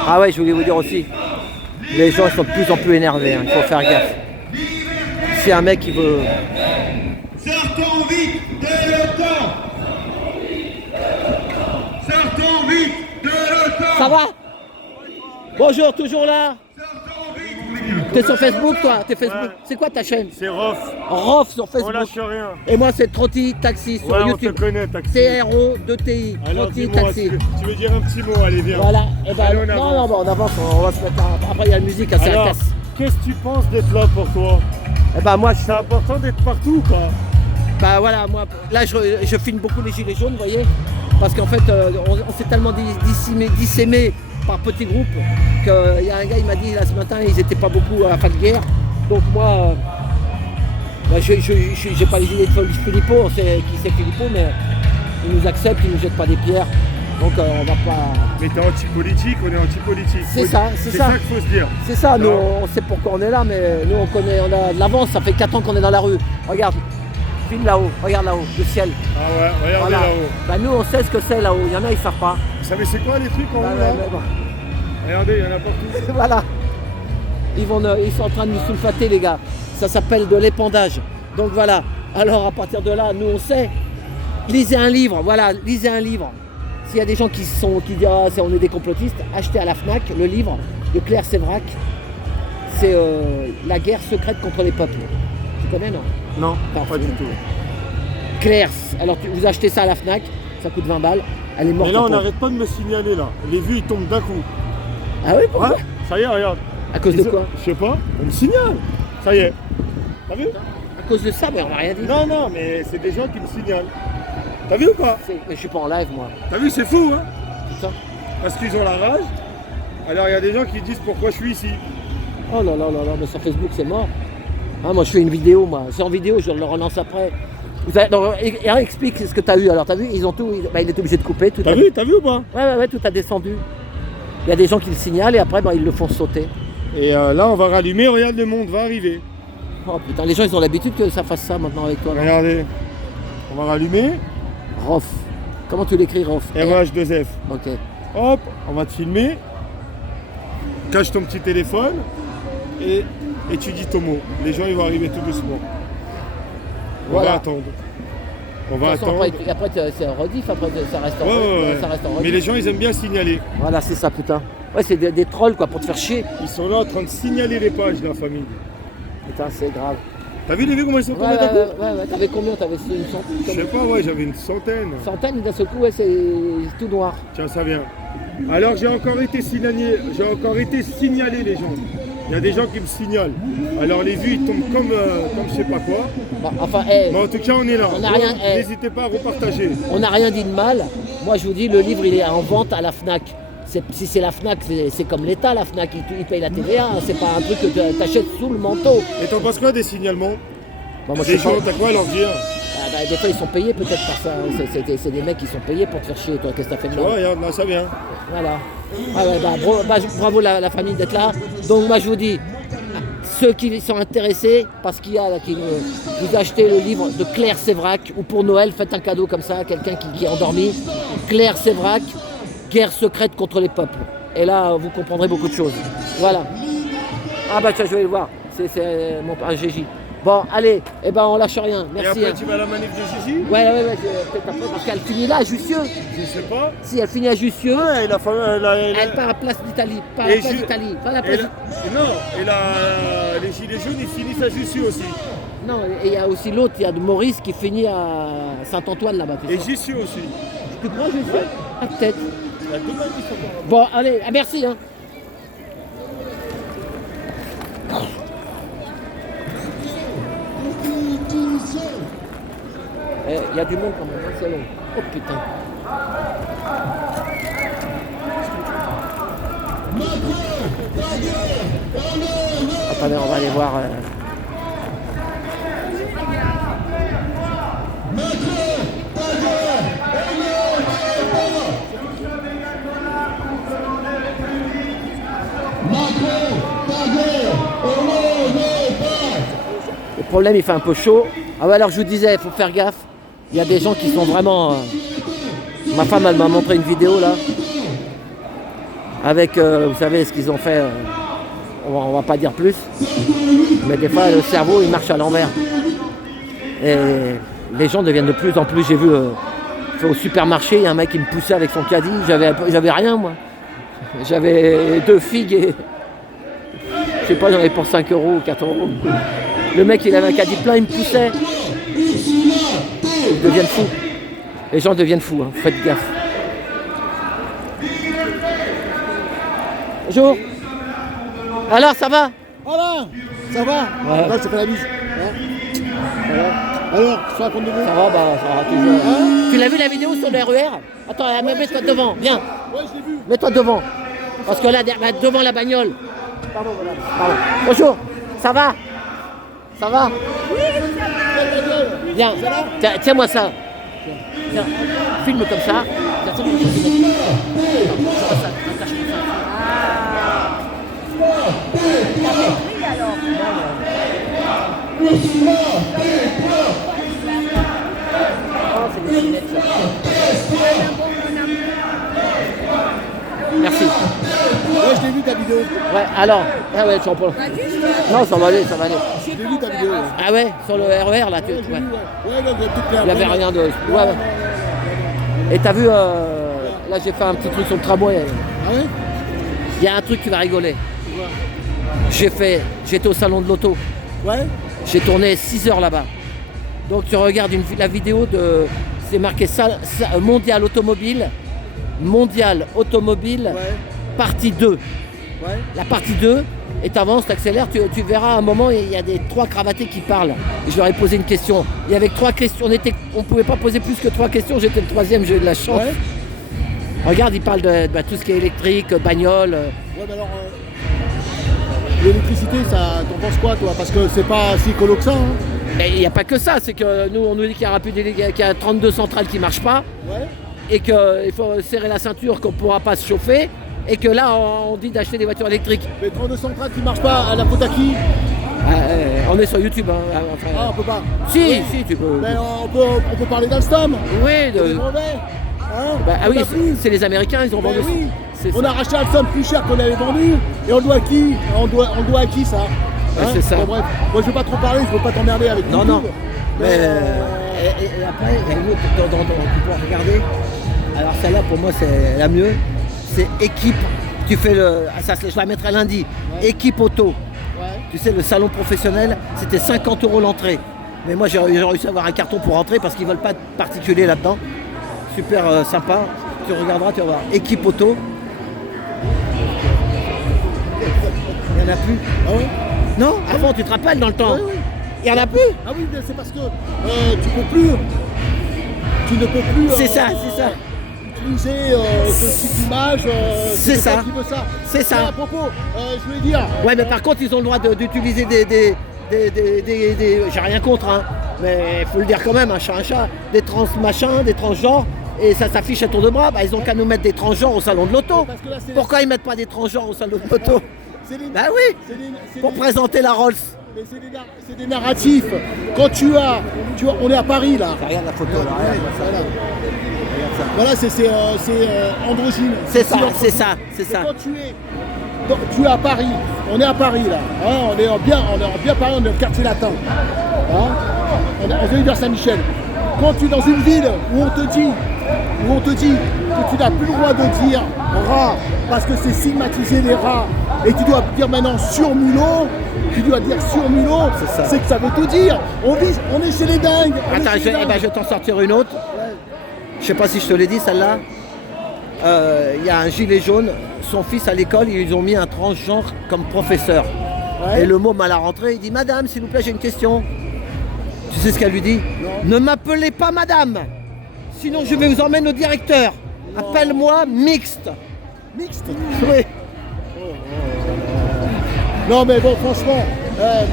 Ah ouais, je voulais vous dire aussi, les gens sont de plus en plus énervés, hein, il faut faire gaffe. Si un mec qui veut... Sortons vite de l'OTAN. Sortons vite de l'OTAN. Ça va? Bonjour, toujours là? T'es sur Facebook toi? T'es Facebook. Ouais. C'est quoi ta chaîne? C'est Rof. Rof sur On Facebook. lâche rien. Et moi c'est Trotti Taxi sur Ouais, on YouTube. te connaît, Taxi. TRO2TI. Alors Trotti dis-moi, Taxi. tu veux dire un petit mot, allez viens. Voilà. Et ben, Allez, on non, avance. non, on avance, on va se mettre après il y a la musique, hein, c'est la Alors, casse. qu'est-ce que tu penses d'être là pour toi? Et ben moi je C'est important d'être partout ou pas? Bah voilà, moi, là je filme beaucoup les gilets jaunes, vous voyez, parce qu'en fait on s'est tellement dissémés par petits groupes qu'il y a un gars, il m'a dit là ce matin, ils n'étaient pas beaucoup à la fin de guerre, donc moi, bah, j'ai pas les idées de Philippot, on sait qui c'est Philippot, mais il nous accepte, il nous jette pas des pierres, donc on va pas... Mais t'es anti-politique, on est anti-politique. C'est ça, c'est ça. C'est ça qu'il faut se dire. C'est ça, nous Non. on sait pourquoi on est là, mais nous on connaît, on a de l'avance, ça fait 4 ans qu'on est dans la rue, regarde. Filme là-haut, regarde là-haut, le ciel. Ah ouais, regardez Voilà. là-haut. Bah nous on sait ce que c'est là-haut, il y en a ils savent pas. Vous savez c'est quoi les trucs en haut Bah, là? mais bon. Regardez, il y en a partout. Voilà. Ils sont en train de nous sulfater les gars. Ça s'appelle de l'épandage. Donc voilà. Alors à partir de là, nous on sait. Lisez un livre, voilà, lisez un livre. S'il y a des gens qui disent on est des complotistes, achetez à la FNAC le livre de Claire Sévrac. C'est La guerre secrète contre les peuples. Tu connais non? Non, pas du tout. Claire, alors vous achetez ça à la FNAC, ça coûte 20 balles. Elle est morte. Mais là en on pauvre. n'arrête pas de me signaler là. Les vues ils tombent d'un coup. Ah oui, pourquoi? Ouais, ça y est, regarde. À cause de quoi? Je sais pas, on me signale. Ça y est. T'as vu? À cause de ça, mais on n'a rien dit. Non, non, mais c'est des gens qui me signalent. T'as vu ou pas? Mais je suis pas en live moi. T'as vu, c'est fou, hein? Putain. Parce qu'ils ont la rage. Alors il y a des gens qui disent pourquoi je suis ici. Oh là là là là, mais sur Facebook c'est mort. Hein, moi je fais une vidéo, moi. C'est en vidéo, je le relance après. Explique ce que tu as eu. Alors t'as vu, ils ont tout. Bah, il est obligé de couper. T'as vu ou pas? Ouais, tout a descendu. Il y a des gens qui le signalent et après bah, ils le font sauter. Et là on va rallumer, regarde le monde va arriver. Oh putain, les gens ils ont l'habitude que ça fasse ça maintenant avec toi. Regardez. On va rallumer. Rof. Comment tu l'écris Rof? RH2F. Ok. Hop, on va te filmer. Cache ton petit téléphone et tu dis ton mot. Les gens ils vont arriver tout doucement. On Voilà. va attendre. On va De toute façon, attendre. après c'est un rediff, après ça reste en, Ouais. ça reste en Mais rediff. les gens ils aiment bien signaler. Voilà, c'est ça putain. Ouais, c'est des trolls quoi pour te faire chier. Ils sont là en train de signaler les pages de la famille. Putain, c'est grave. T'as vu les vues comment ils sont tombés Ouais, d'un coup? t'avais combien? T'avais une Je sais pas, ouais, j'avais une centaine. centaine d'un seul coup, ouais, c'est tout noir. Tiens, ça vient. Alors j'ai encore été signalé les gens. Il y a des gens qui me signalent. Alors les vues, ils tombent comme je sais pas quoi. Bah, enfin, hey, Mais en tout cas, on est là. On n'a Donc, rien, eh. N'hésitez pas à repartager. on n'a rien dit de mal. Moi, je vous dis, le livre, il est en vente à la FNAC. Si c'est la FNAC, c'est comme l'État, la FNAC, il paye la TVA. Hein. C'est pas un truc que tu achètes sous le manteau. Et t'en penses quoi des signalements? Bah, moi, Des je sais gens, pas. t'as quoi à leur dire? Ah, bah, des fois, ils sont payés peut-être par ça. C'est des mecs qui sont payés pour te faire chier. Toi, qu'est-ce que t'as fait de Tu mal? vois, regarde, là, ça vient. Voilà. Ah ouais, bravo la famille d'être là. Donc moi je vous dis, ceux qui sont intéressés, parce qu'il y a là, vous achetez le livre de Claire Sévrac, ou pour Noël, faites un cadeau comme ça à quelqu'un qui est endormi. Claire Sévrac, Guerre secrète contre les peuples. Et là, vous comprendrez beaucoup de choses. Voilà. Ah bah tiens, je vais le voir. C'est mon Gigi. Bon, allez, eh ben on lâche rien. Et Merci. après, Hein. tu vas à la manif de Gigi? Ouais, peut-être après, parce qu'elle finit là à Jussieu. Je sais pas. Si elle finit à Jussieu, Ouais, la femme, elle part à Place d'Italie. Pas à la Place d'Italie. Pas à la Et Place non, et les gilets jaunes, ils finissent à Jussieu aussi. Non, et il y a aussi l'autre, il y a de Maurice qui finit à Saint-Antoine là-bas. Et Jussieu aussi. Tu crois Jussieu? Ah, peut-être. Il y a deux manifs encore. Bon, allez, merci. Hein. Il y a du monde quand même, hein, c'est long. Oh putain. Attendez, on va aller voir. Le problème, il fait un peu chaud. Ah ouais, alors je vous disais, il faut faire gaffe. Il y a des gens qui sont vraiment... Ma femme, elle m'a montré une vidéo là. Avec, vous savez, ce qu'ils ont fait. On va pas dire plus. Mais des fois, le cerveau, il marche à l'envers. Et les gens deviennent de plus en plus... J'ai vu au supermarché, il y a un mec qui me poussait avec son caddie. J'avais rien, moi. J'avais 2 figues et... Je sais pas, j'en avais pour 5 € ou 4 €. Le mec, il avait un caddie plein, il me poussait. Ils deviennent fous. Les gens deviennent fous, hein. Faites gaffe. Bonjour. Alors, ça va? Voilà, ça va? Ouais. Là, je te fais la bise. Hein voilà. Alors, tu te racontes de moi? Ça va, bah, ça va toujours. Hein? Tu l'as vu la vidéo sur le RER? Attends, mets-toi devant, viens. Ouais, je l'ai vu. Mets-toi devant. Parce que là, devant la bagnole. Pardon, voilà. Pardon. Bonjour, ça va? Ça va? Oui, ça va. Viens, tiens-moi ça. Tiens, filme comme ça. Merci. Ouais, je l'ai vu ta vidéo. Ouais, alors. Ah ouais, tu en parles. Non, ça va aller, ça va aller. Je l'ai vu ta vidéo. Ouais. Ah ouais, sur le RER là, tu. Ouais, Ouais. ouais, là, Il n'y avait rien de. Ouais. Et t'as vu, là j'ai fait un petit truc sur le tramway. Ah ouais? Il y a un truc qui va rigoler. J'étais au salon de l'auto. Ouais. J'ai tourné 6 heures là-bas. Donc tu regardes la vidéo de. C'est marqué Mondial Automobile. Mondial Automobile, Ouais. partie 2. Ouais. La partie 2, et tu avances, tu accélères, tu verras à un moment, il y a des 3 cravatés qui parlent. Et je leur ai posé une question. Et avec 3 questions, on ne pouvait pas poser plus que 3 questions, j'étais le 3e, j'ai eu de la chance. Ouais. Regarde, ils parlent de tout ce qui est électrique, bagnole. Ouais, mais alors, l'électricité, ça, t'en penses quoi, toi? Parce que c'est pas si colo que ça, hein. Et il n'y a pas que ça, c'est que nous, on nous dit qu'il y a 32 centrales qui ne marchent pas. Ouais. Et qu'il faut serrer la ceinture, qu'on ne pourra pas se chauffer. Et que là, on dit d'acheter des voitures électriques. Mais 32 centrales qui marchent pas, à la faute à qui? On est sur YouTube. Hein, enfin, Ah, on peut pas. si, si, tu peux. Mais on peut parler d'Alstom. Oui, C'est mauvais. Hein? bah, ah On oui, a plus. c'est les Américains, ils ont Mais vendu. oui. C'est On ça. a racheté Alstom plus cher qu'on l'avait vendu. Et on le doit à qui? On doit à qui ça? Ouais, c'est ça. Bon, bref, moi je veux pas trop parler, je veux pas t'emmerder avec Non, YouTube. non. Mais Et après, il y a une autre dont tu peux regarder. Alors celle-là, pour moi, c'est la mieux. C'est équipe. Tu fais le. Ça, je la mettrai lundi. Ouais. Équipe auto. ouais. Tu sais, le salon professionnel, c'était 50 € l'entrée. Mais moi, j'ai réussi à avoir un carton pour rentrer parce qu'ils veulent pas de particulier là-dedans. Super sympa. Tu regarderas, tu vas voir. Équipe auto. Il n'y en a plus. Ah ouais? Non, avant, tu te rappelles dans le temps? Oui, oui. Il n'y en a plus. Ah oui, mais c'est parce que tu peux plus. Tu ne peux plus. C'est ça, c'est ça. Utiliser ce type d'image. C'est ça. Qui veut ça. C'est ça. Et à propos, je voulais dire. Ouais, mais par contre, ils ont le droit d'utiliser des j'ai rien contre, hein, mais il faut le dire quand même, un chat, des trans machins, des transgenres, et ça s'affiche à tour de bras. Bah, ils ont qu'à nous mettre des transgenres au salon de l'auto. Parce que là, c'est- Pourquoi ils mettent pas des transgenres au salon de l'auto? c'est des- Bah oui, c'est pour des- présenter la Rolls. Mais c'est des narratifs. Quand tu as, on est à Paris là. Regarde la photo là, regarde ça. Voilà, Regarde ça. voilà c'est androgyne. C'est ça, androgyne. c'est ça, c'est Et ça. quand tu es à Paris, on est à Paris là, hein, on est en bien Paris, on est au quartier latin, hein, on vient vers Saint-Michel. Quand tu es dans une ville où on te dit que tu n'as plus le droit de dire rat parce que c'est stigmatiser les rats et tu dois dire maintenant sur mulot, C'est ça. c'est que ça veut tout dire. On est chez les dingues. on est Attends, chez les je dingues. vais t'en sortir une autre. Je sais pas si je te l'ai dit celle-là. Il y a un gilet jaune, son fils à l'école, ils ont mis un transgenre comme professeur. Ouais. Et le môme à la rentrée, il dit Madame, s'il vous plaît, j'ai une question. Tu sais ce qu'elle lui dit? Ne m'appelez pas Madame, sinon je vais vous emmener au directeur. Appelle-moi mixte. Mixte. Oui, Non mais bon, franchement,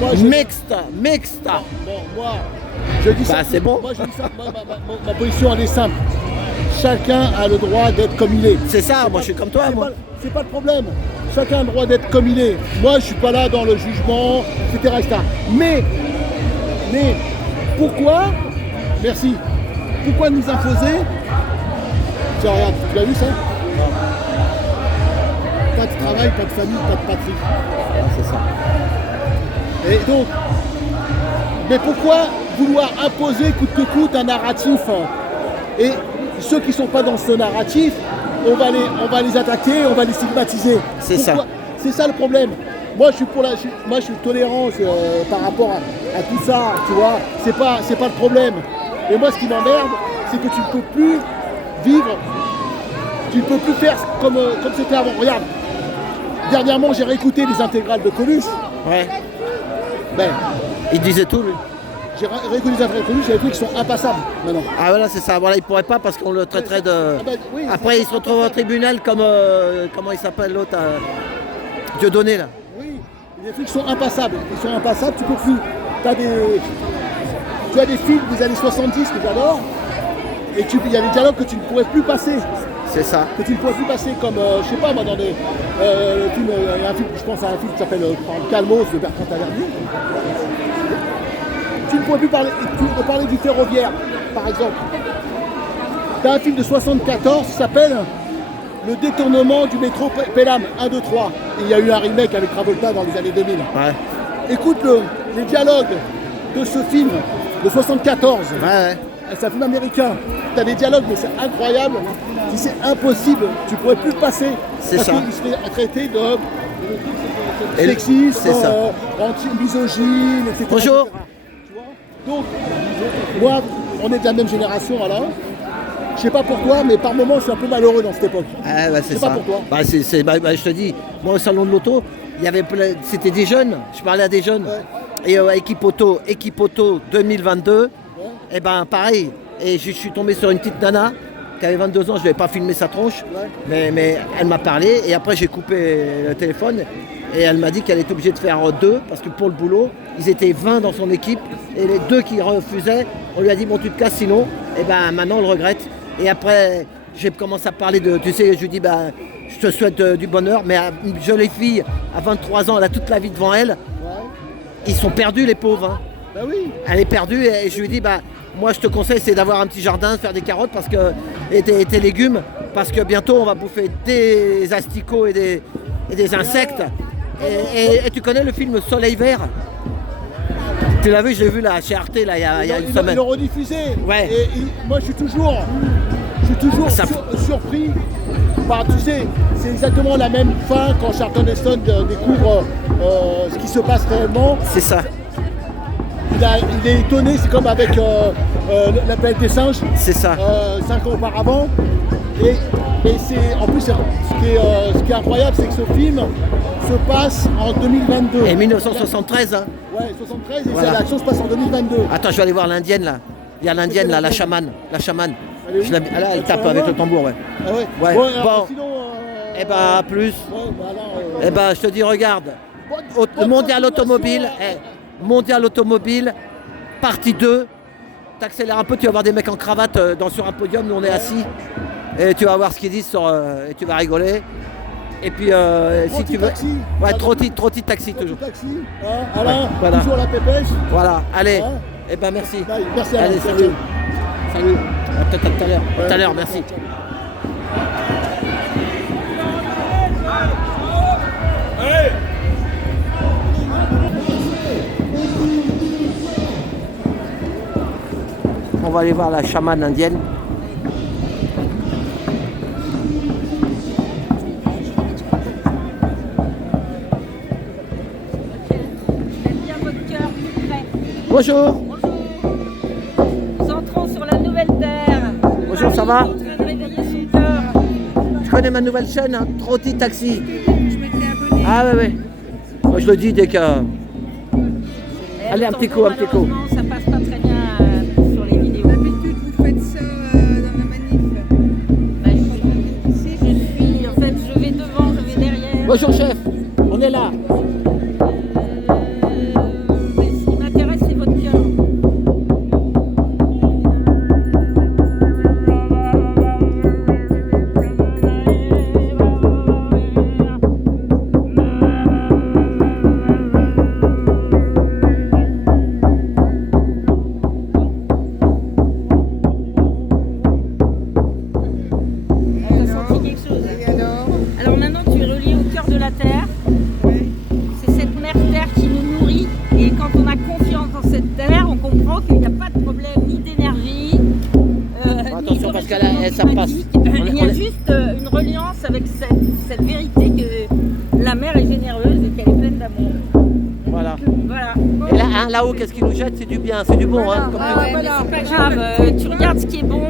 moi je... mixte. Bon, moi, je dis ça. Bah, c'est bon. Moi, je dis ça. Ma position, elle est simple. Chacun a le droit d'être comme il est. C'est ça, moi je suis comme toi, C'est moi. c'est pas le problème. Chacun a le droit d'être comme il est. Moi, je suis pas là dans le jugement, etc. Mais, pourquoi, merci, pourquoi nous imposer? Tiens, regarde, tu l'as vu ça? Pas de travail, pas de famille, pas de patrie. Ah, c'est ça. Et donc, mais pourquoi vouloir imposer coûte que coûte un narratif? Et ceux qui ne sont pas dans ce narratif, on va les attaquer, on va les stigmatiser. C'est ça. Pourquoi? C'est ça le problème. Moi, je suis tolérant par rapport à tout ça, tu vois. C'est pas le problème. Et moi, ce qui m'emmerde, c'est que tu ne peux plus vivre, tu ne peux plus faire comme c'était avant. Regarde, dernièrement, j'ai réécouté les intégrales de Coluche. Ouais. Ben, Il disait tout, lui. j'ai réécouté les intégrales de Coluche, j'ai des trucs qui sont impassables maintenant. Ah voilà, c'est ça. Voilà, il pourrait pas parce qu'on le traiterait de. Ah bah, oui, Après, il se retrouve au tribunal comme comment il s'appelle l'autre Dieudonné là. Oui, il y a des trucs qui sont impassables. Ils sont impassables, tu peux plus. Tu as des films des années 70 que j'adore, et il y a des dialogues que tu ne pourrais plus passer. C'est ça. Que tu ne pourrais plus passer comme, je sais pas moi, dans des films, il y a un film, je pense à un film qui s'appelle Calmos de Bertrand Tavernier. Tu ne pourrais plus parler du ferroviaire, par exemple. Tu as un film de 74 qui s'appelle Le détournement du métro Pelham 1, 2, 3. Et il y a eu un remake avec Travolta dans les années 2000. Ouais. Écoute les dialogues de ce film de 74. Ouais. C'est un film américain. Tu as des dialogues, mais c'est incroyable. Si c'est impossible, tu pourrais plus le passer. C'est parce ça. qu'il serait traité de Et sexisme, c'est ça. anti-misogyne, etc. Bonjour. etc. Tu vois. Donc, moi, on est de la même génération, alors. Je sais pas pourquoi, mais par moments, je suis un peu malheureux dans cette époque. Ah, bah, Je c'est sais ça. pas pourquoi. Bah, je te dis, moi au salon de l'auto, il y avait c'était des jeunes, je parlais à des jeunes. Ouais. Et Équipe Auto 2022, et ben pareil. Et je suis tombé sur une petite nana qui avait 22 ans, je ne vais pas filmer sa tronche, mais elle m'a parlé et après j'ai coupé le téléphone et elle m'a dit qu'elle était obligée de faire 2 parce que pour le boulot, ils étaient 20 dans son équipe et les 2 qui refusaient, on lui a dit bon tu te casses sinon, et ben maintenant on le regrette. Et après j'ai commencé à parler de, tu sais, je lui dis ben je te souhaite du bonheur, mais une jolie fille à 23 ans, elle a toute la vie devant elle, ils sont perdus les pauvres. Hein. Bah oui. Elle est perdue et je lui dis bah moi je te conseille c'est d'avoir un petit jardin, de faire des carottes parce que, et tes légumes parce que bientôt on va bouffer des asticots et des insectes. Et tu connais le film Soleil Vert? Tu l'as vu, je l'ai vu là chez Arte là, il y a une semaine. Ils l'ont rediffusé. Ouais. Et moi je suis toujours Ça- surpris par, tu sais, c'est exactement la même fin quand Charlton Heston découvre ce qui se passe réellement. C'est ça, Il est étonné, c'est comme avec la planète des singes, c'est ça. 5 ans auparavant. Et Mais en plus, ce qui est incroyable, c'est que ce film se passe en 2022. Et 1973, hein. Ouais, 73, et Voilà. l'action se passe en 2022. Attends, je vais aller voir l'indienne là. Il y a l'indienne là, la chamane. La chamane. Elle est où? Ah, là, elle tape avec le tambour, ouais. Ah ouais. Ouais. Bon, Bon. sinon, Eh ben, à plus. ouais, bah alors, Eh ben, je te dis, regarde. Le mondial automobile, mondial automobile, partie 2. T'accélères un peu, tu vas voir des mecs en cravate sur un podium, nous on est assis. Et tu vas voir ce qu'ils disent et tu vas rigoler. Et puis, si tu veux. taxi. Ouais, trotti taxi toujours. taxi, hein, Alain, Voilà. toujours la pépèche. Voilà, allez. Hein. Eh ben, merci. Bye. Merci Alain. Allez, salut. Salut. À peut-être à tout à l'heure. À tout à l'heure, merci. On va aller voir la chamane indienne. Bien votre cœur plus près. Bonjour. Nous entrons sur la nouvelle terre. Bonjour, ça va? En train de réveiller son cœur. Tu connais ma nouvelle chaîne, hein, Trotti Taxi. Ah ouais, ouais. Moi je le dis dès que... Allez, un petit coup, un petit coup. Malheureusement, ça passe pas très bien sur les vidéos. D'habitude, vous faites ça dans la manif. Bah, en fait, je vais devant, je vais derrière. Bonjour chef, on est là. Mais ce qui m'intéresse, c'est votre cœur. T'as senti quelque chose? Et alors? Alors maintenant, tu es relié au cœur de la terre. C'est cette mère terre qui nous nourrit. Et quand on a confiance dans cette terre, on comprend qu'il n'y a pas de problème ni d'énergie. Attention, ni parce de qu'elle a- ça passe. climatique. On Il y a est- juste une reliance avec cette vérité que la mer est généreuse et qu'elle est pleine d'amour. Voilà. Voilà. Et là, hein, là-haut, qu'est-ce qu'il nous jette? C'est du bien, c'est du bon. Hein, comme tu dis. Mais c'est pas grave, tu regardes ce qui est bon,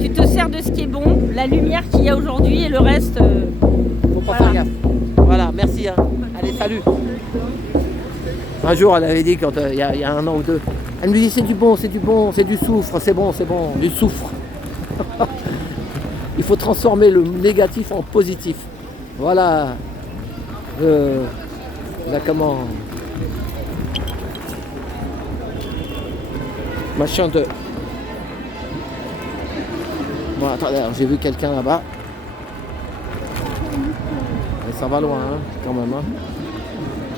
tu te sers de ce qui est bon, la lumière qu'il y a aujourd'hui et le reste. Faut pas faire gaffe. Voilà, merci. Hein. Allez, salut. Un jour, elle avait dit, quand il y a un an ou deux, elle me dit c'est du bon, c'est du bon, c'est du soufre, c'est bon, du soufre. Il faut transformer le négatif en positif. Voilà. Là, comment. Machin de. Bon, attendez, alors, j'ai vu quelqu'un là-bas. Et ça va loin, hein, quand même. Hein.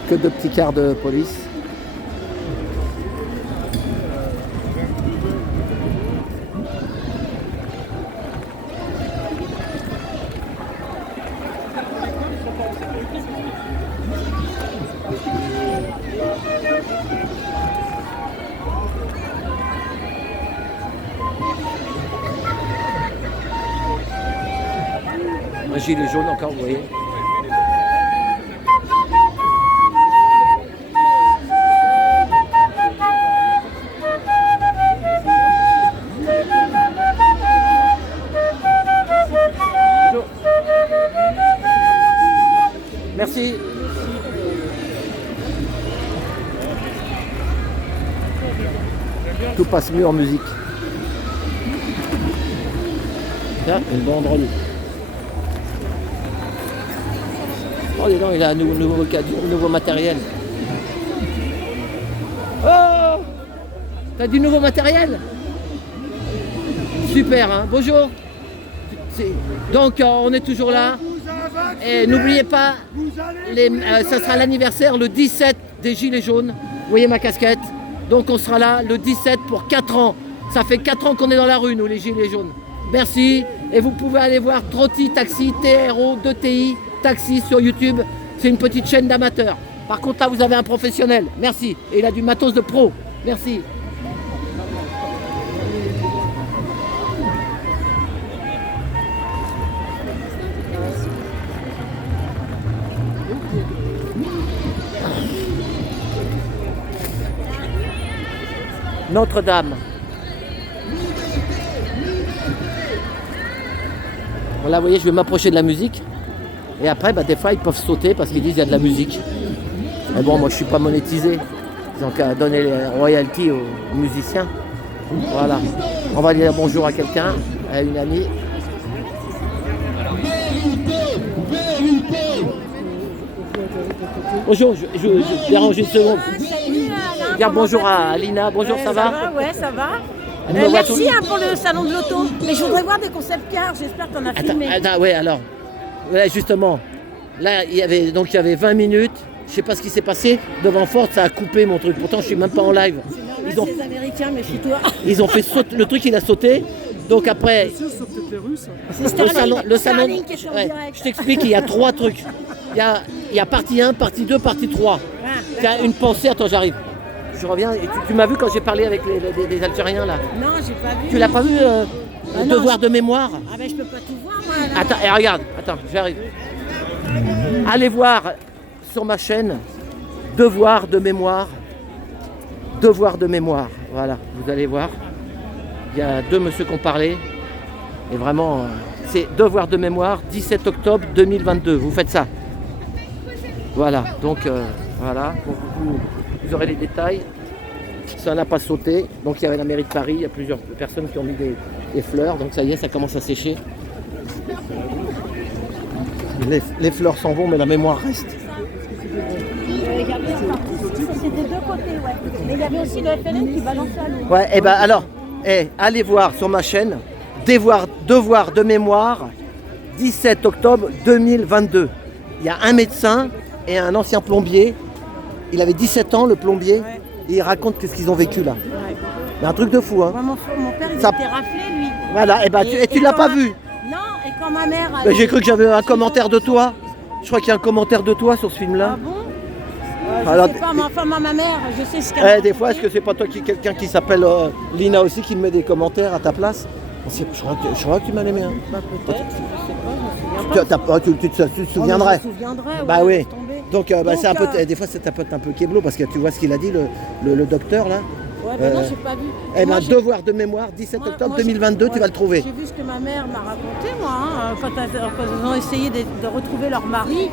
Que de petits cars de police. Un gilet jaune encore, vous voyez. Merci. Tout passe mieux en musique. Tiens, une banderole. Oh, dis donc, il a un nouveau matériel. Oh! T'as du nouveau matériel? Super, hein? Bonjour. Donc, on est toujours là. Et n'oubliez pas, ça sera l'anniversaire le 17 des Gilets jaunes. Vous voyez ma casquette? Donc, on sera là le 17 pour 4 ans. Ça fait 4 ans qu'on est dans la rue, nous, les Gilets jaunes. Merci. Et vous pouvez aller voir Trotti Taxi, TRO2TI Taxi sur YouTube. C'est une petite chaîne d'amateurs. Par contre, là, vous avez un professionnel. Merci. Et il a du matos de pro. Merci. Notre-Dame. Bon, là, vous voyez, je vais m'approcher de la musique. Et après, des fois, ils peuvent sauter parce qu'ils disent qu'il y a de la musique. Mais bon, moi, je suis pas monétisé. Ils ont qu'à donner les royalties aux musiciens. Voilà. On va dire bonjour à quelqu'un, à une amie. Bonjour, je dérange une seconde. Dire bonjour à Alina. Bonjour, ça va? Ouais, ça va. Elle me voit Merci pour le salon de l'auto. Mais je voudrais voir des concept cars. J'espère que t'en as filmé. Attends, ouais, alors. Ouais, justement. Là, il y avait 20 minutes. Je sais pas ce qui s'est passé. Devant Ford, ça a coupé mon truc. Pourtant, je suis même pas en live. Ils ont les Américains, méfie-toi. Ils ont fait sauter. Le truc, il a sauté. Donc après. Le salon. Ouais, je t'explique, il y a 3 trucs. Il y a partie 1, partie 2, partie 3. Il y a une pensée. Attends, j'arrive. Je reviens. Tu m'as vu quand j'ai parlé avec les Algériens là? Non, j'ai pas vu. Tu l'as pas vu Devoir de mémoire? Ah ben je peux pas tout voir moi. Là. Attends, et regarde, j'arrive. Allez voir sur ma chaîne Devoir de mémoire. Devoir de mémoire. Voilà, vous allez voir. Il y a 2 messieurs qui ont parlé. Et vraiment, c'est Devoir de mémoire, 17 octobre 2022. Vous faites ça. Voilà, donc voilà. Vous aurez les détails. Ça n'a pas sauté. Donc il y avait la mairie de Paris. Il y a plusieurs personnes qui ont mis des fleurs. Donc ça y est, ça commence à sécher. Les fleurs s'en vont, mais la mémoire reste. C'était des 2 côtés, ouais. Mais il y avait aussi le FLN qui balançait à l'eau. Ouais, et alors, allez voir sur ma chaîne Devoir de mémoire, 17 octobre 2022. Il y a un médecin et un ancien plombier. Il avait 17 ans, le plombier. Ouais. Et il raconte ce qu'ils ont vécu là. Ouais. Mais un truc de fou, hein. Ouais, mon père, il était raflé, lui. Voilà, et tu l'as pas vu. Non, et quand ma mère... J'ai cru que j'avais un commentaire de toi. Je crois qu'il y a un commentaire de toi sur ce film-là. Ah bon je sais pas, mais enfin, ma mère, je sais ce qu'elle a des fois, est-ce que c'est pas toi quelqu'un qui s'appelle Lina aussi qui me met des commentaires à ta place? Je crois que tu m'as aimé. Hein. Peut-être, je sais pas, tu te souviendrais. Je me souviendrai, bah oui. Donc, c'est un peu, des fois, ça peut être un peu kéblo parce que tu vois ce qu'il a dit, le docteur là. Ouais, non, j'ai pas vu. Devoir de mémoire, 17 octobre 2022, tu vas le trouver. J'ai vu ce que ma mère m'a raconté, moi, quand ils ont essayé de retrouver leur mari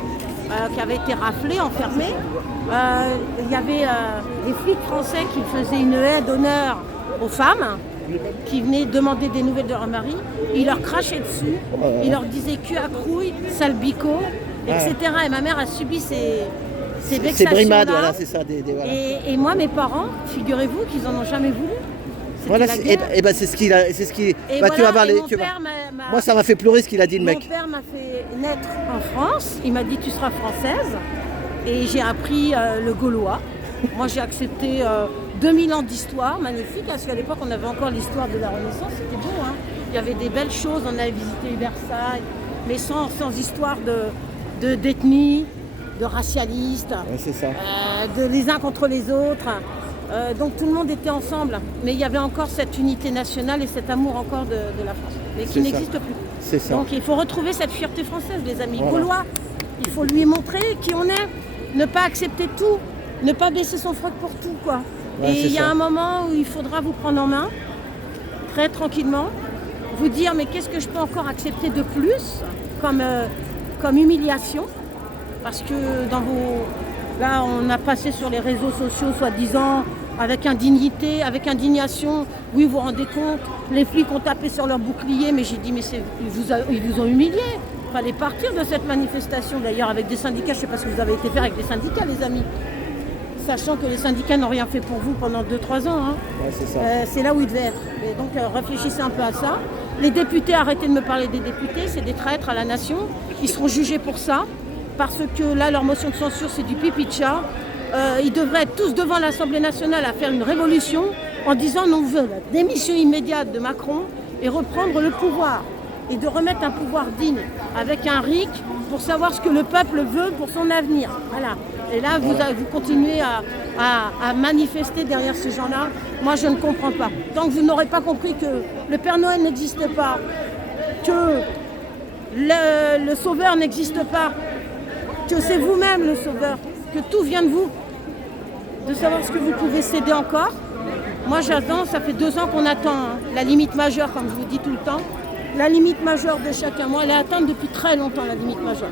qui avait été raflé, enfermé. Il y avait des flics français qui faisaient une haie d'honneur aux femmes qui venaient demander des nouvelles de leur mari. Ils leur crachaient dessus, ils leur disaient cul à crouille, sale bico, etc. Et ma mère a subi ces vexations-là. C'est brimade, voilà, c'est ça. Voilà. Et moi, mes parents, figurez-vous qu'ils n'en ont jamais voulu. Voilà, c'est ce qu'il a. C'est ce qui. Bah, tu vas parler. Moi, ça m'a fait pleurer ce qu'il a dit, le mec. Mon père m'a fait naître en France. Il m'a dit tu seras française. Et j'ai appris le gaulois. Moi, j'ai accepté 2000 ans d'histoire magnifique. Parce qu'à l'époque, on avait encore l'histoire de la Renaissance. C'était beau, hein. Il y avait des belles choses. On avait visité Versailles, mais sans histoire d'ethnie, de racialistes, c'est ça. Les uns contre les autres. Donc tout le monde était ensemble, mais il y avait encore cette unité nationale et cet amour encore de la France, mais qui n'existe plus. C'est ça. Donc il faut retrouver cette fierté française, les amis. Gaulois, il faut lui montrer qui on est, ne pas accepter tout, ne pas baisser son froc pour tout, quoi. Et il y a un moment où il faudra vous prendre en main, très tranquillement, vous dire mais qu'est-ce que je peux encore accepter de plus comme humiliation, parce que là, on a passé sur les réseaux sociaux, soi-disant, avec indignation. Oui, vous vous rendez compte, les flics ont tapé sur leur bouclier, mais j'ai dit, mais ils vous ont humilié. Il fallait partir de cette manifestation, d'ailleurs, avec des syndicats. Je ne sais pas ce que vous avez été faire avec les syndicats, les amis. Sachant que les syndicats n'ont rien fait pour vous pendant 2-3 ans. Hein. Ouais, c'est ça. C'est là où ils devaient être. Et donc, réfléchissez un peu à ça. Les députés, arrêtez de me parler des députés, c'est des traîtres à la nation. Ils seront jugés pour ça. Parce que là, leur motion de censure, c'est du pipi de chat. Ils devraient être tous devant l'Assemblée nationale à faire une révolution en disant non, on veut la démission immédiate de Macron et reprendre le pouvoir. Et de remettre un pouvoir digne avec un RIC pour savoir ce que le peuple veut pour son avenir. Voilà. Et là, vous continuez à manifester derrière ces gens-là. Moi, je ne comprends pas. Tant que vous n'aurez pas compris que le Père Noël n'existe pas, que le Sauveur n'existe pas, que c'est vous-même le sauveur, que tout vient de vous, de savoir ce que vous pouvez céder encore. Moi j'attends, ça fait 2 ans qu'on attend, hein, la limite majeure comme je vous dis tout le temps, La limite majeure de chacun, moi, elle est atteinte depuis très longtemps, la limite majeure.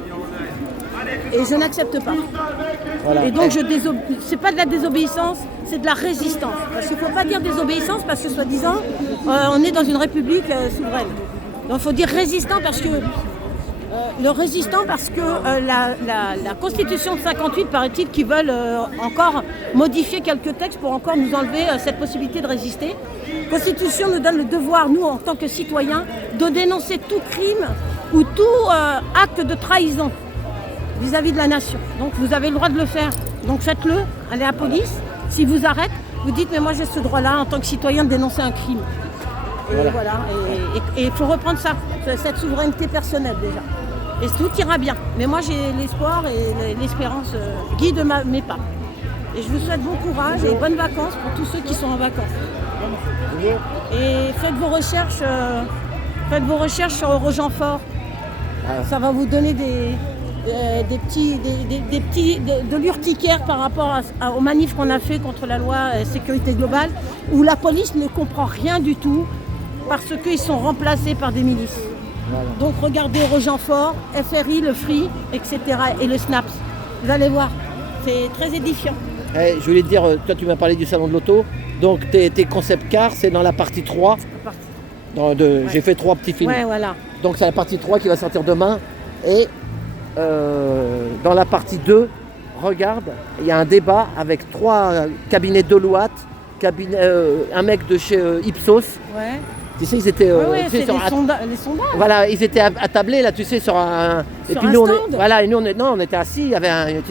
Et je n'accepte pas. Voilà. Et donc, c'est pas de la désobéissance, c'est de la résistance. Parce qu'il ne faut pas dire désobéissance, parce que soi-disant, on est dans une république souveraine. Donc, il faut dire résistant, parce que la Constitution de 58, paraît-il, qui veulent encore modifier quelques textes pour encore nous enlever cette possibilité de résister. La Constitution nous donne le devoir, nous, en tant que citoyens, de dénoncer tout crime ou tout acte de trahison vis-à-vis de la nation. Donc vous avez le droit de le faire. Donc faites-le, allez à la police. S'ils vous arrêtent, vous dites mais moi j'ai ce droit-là en tant que citoyen de dénoncer un crime. Et voilà. Et il faut reprendre ça, cette souveraineté personnelle déjà. Et tout ira bien. Mais moi j'ai l'espoir et l'espérance guide mes pas. Et je vous souhaite bon courage et bonnes vacances pour tous ceux qui sont en vacances. Et faites vos recherches sur Rogenfort. Ça va vous donner de l'urticaire par rapport aux manifs qu'on a fait contre la loi sécurité globale, où la police ne comprend rien du tout parce qu'ils sont remplacés par des milices. Voilà. Donc regardez Rogenfort, FRI, le Free, etc. et le SNAPS. Vous allez voir, c'est très édifiant. Je voulais te dire, toi tu m'as parlé du salon de l'auto, donc tes concept cars, c'est dans la partie 3. J'ai fait 3 petits films. Ouais, voilà. Donc c'est la partie 3 qui va sortir demain. Et dans la partie 2, regarde, il y a un débat avec 3 cabinets de Deloitte, un mec de chez Ipsos. Ouais. Tu sais, ils étaient. C'est les sondages. Voilà, ils étaient attablés là, tu sais, sur un. Et puis nous, voilà, et nous, on était assis, il y avait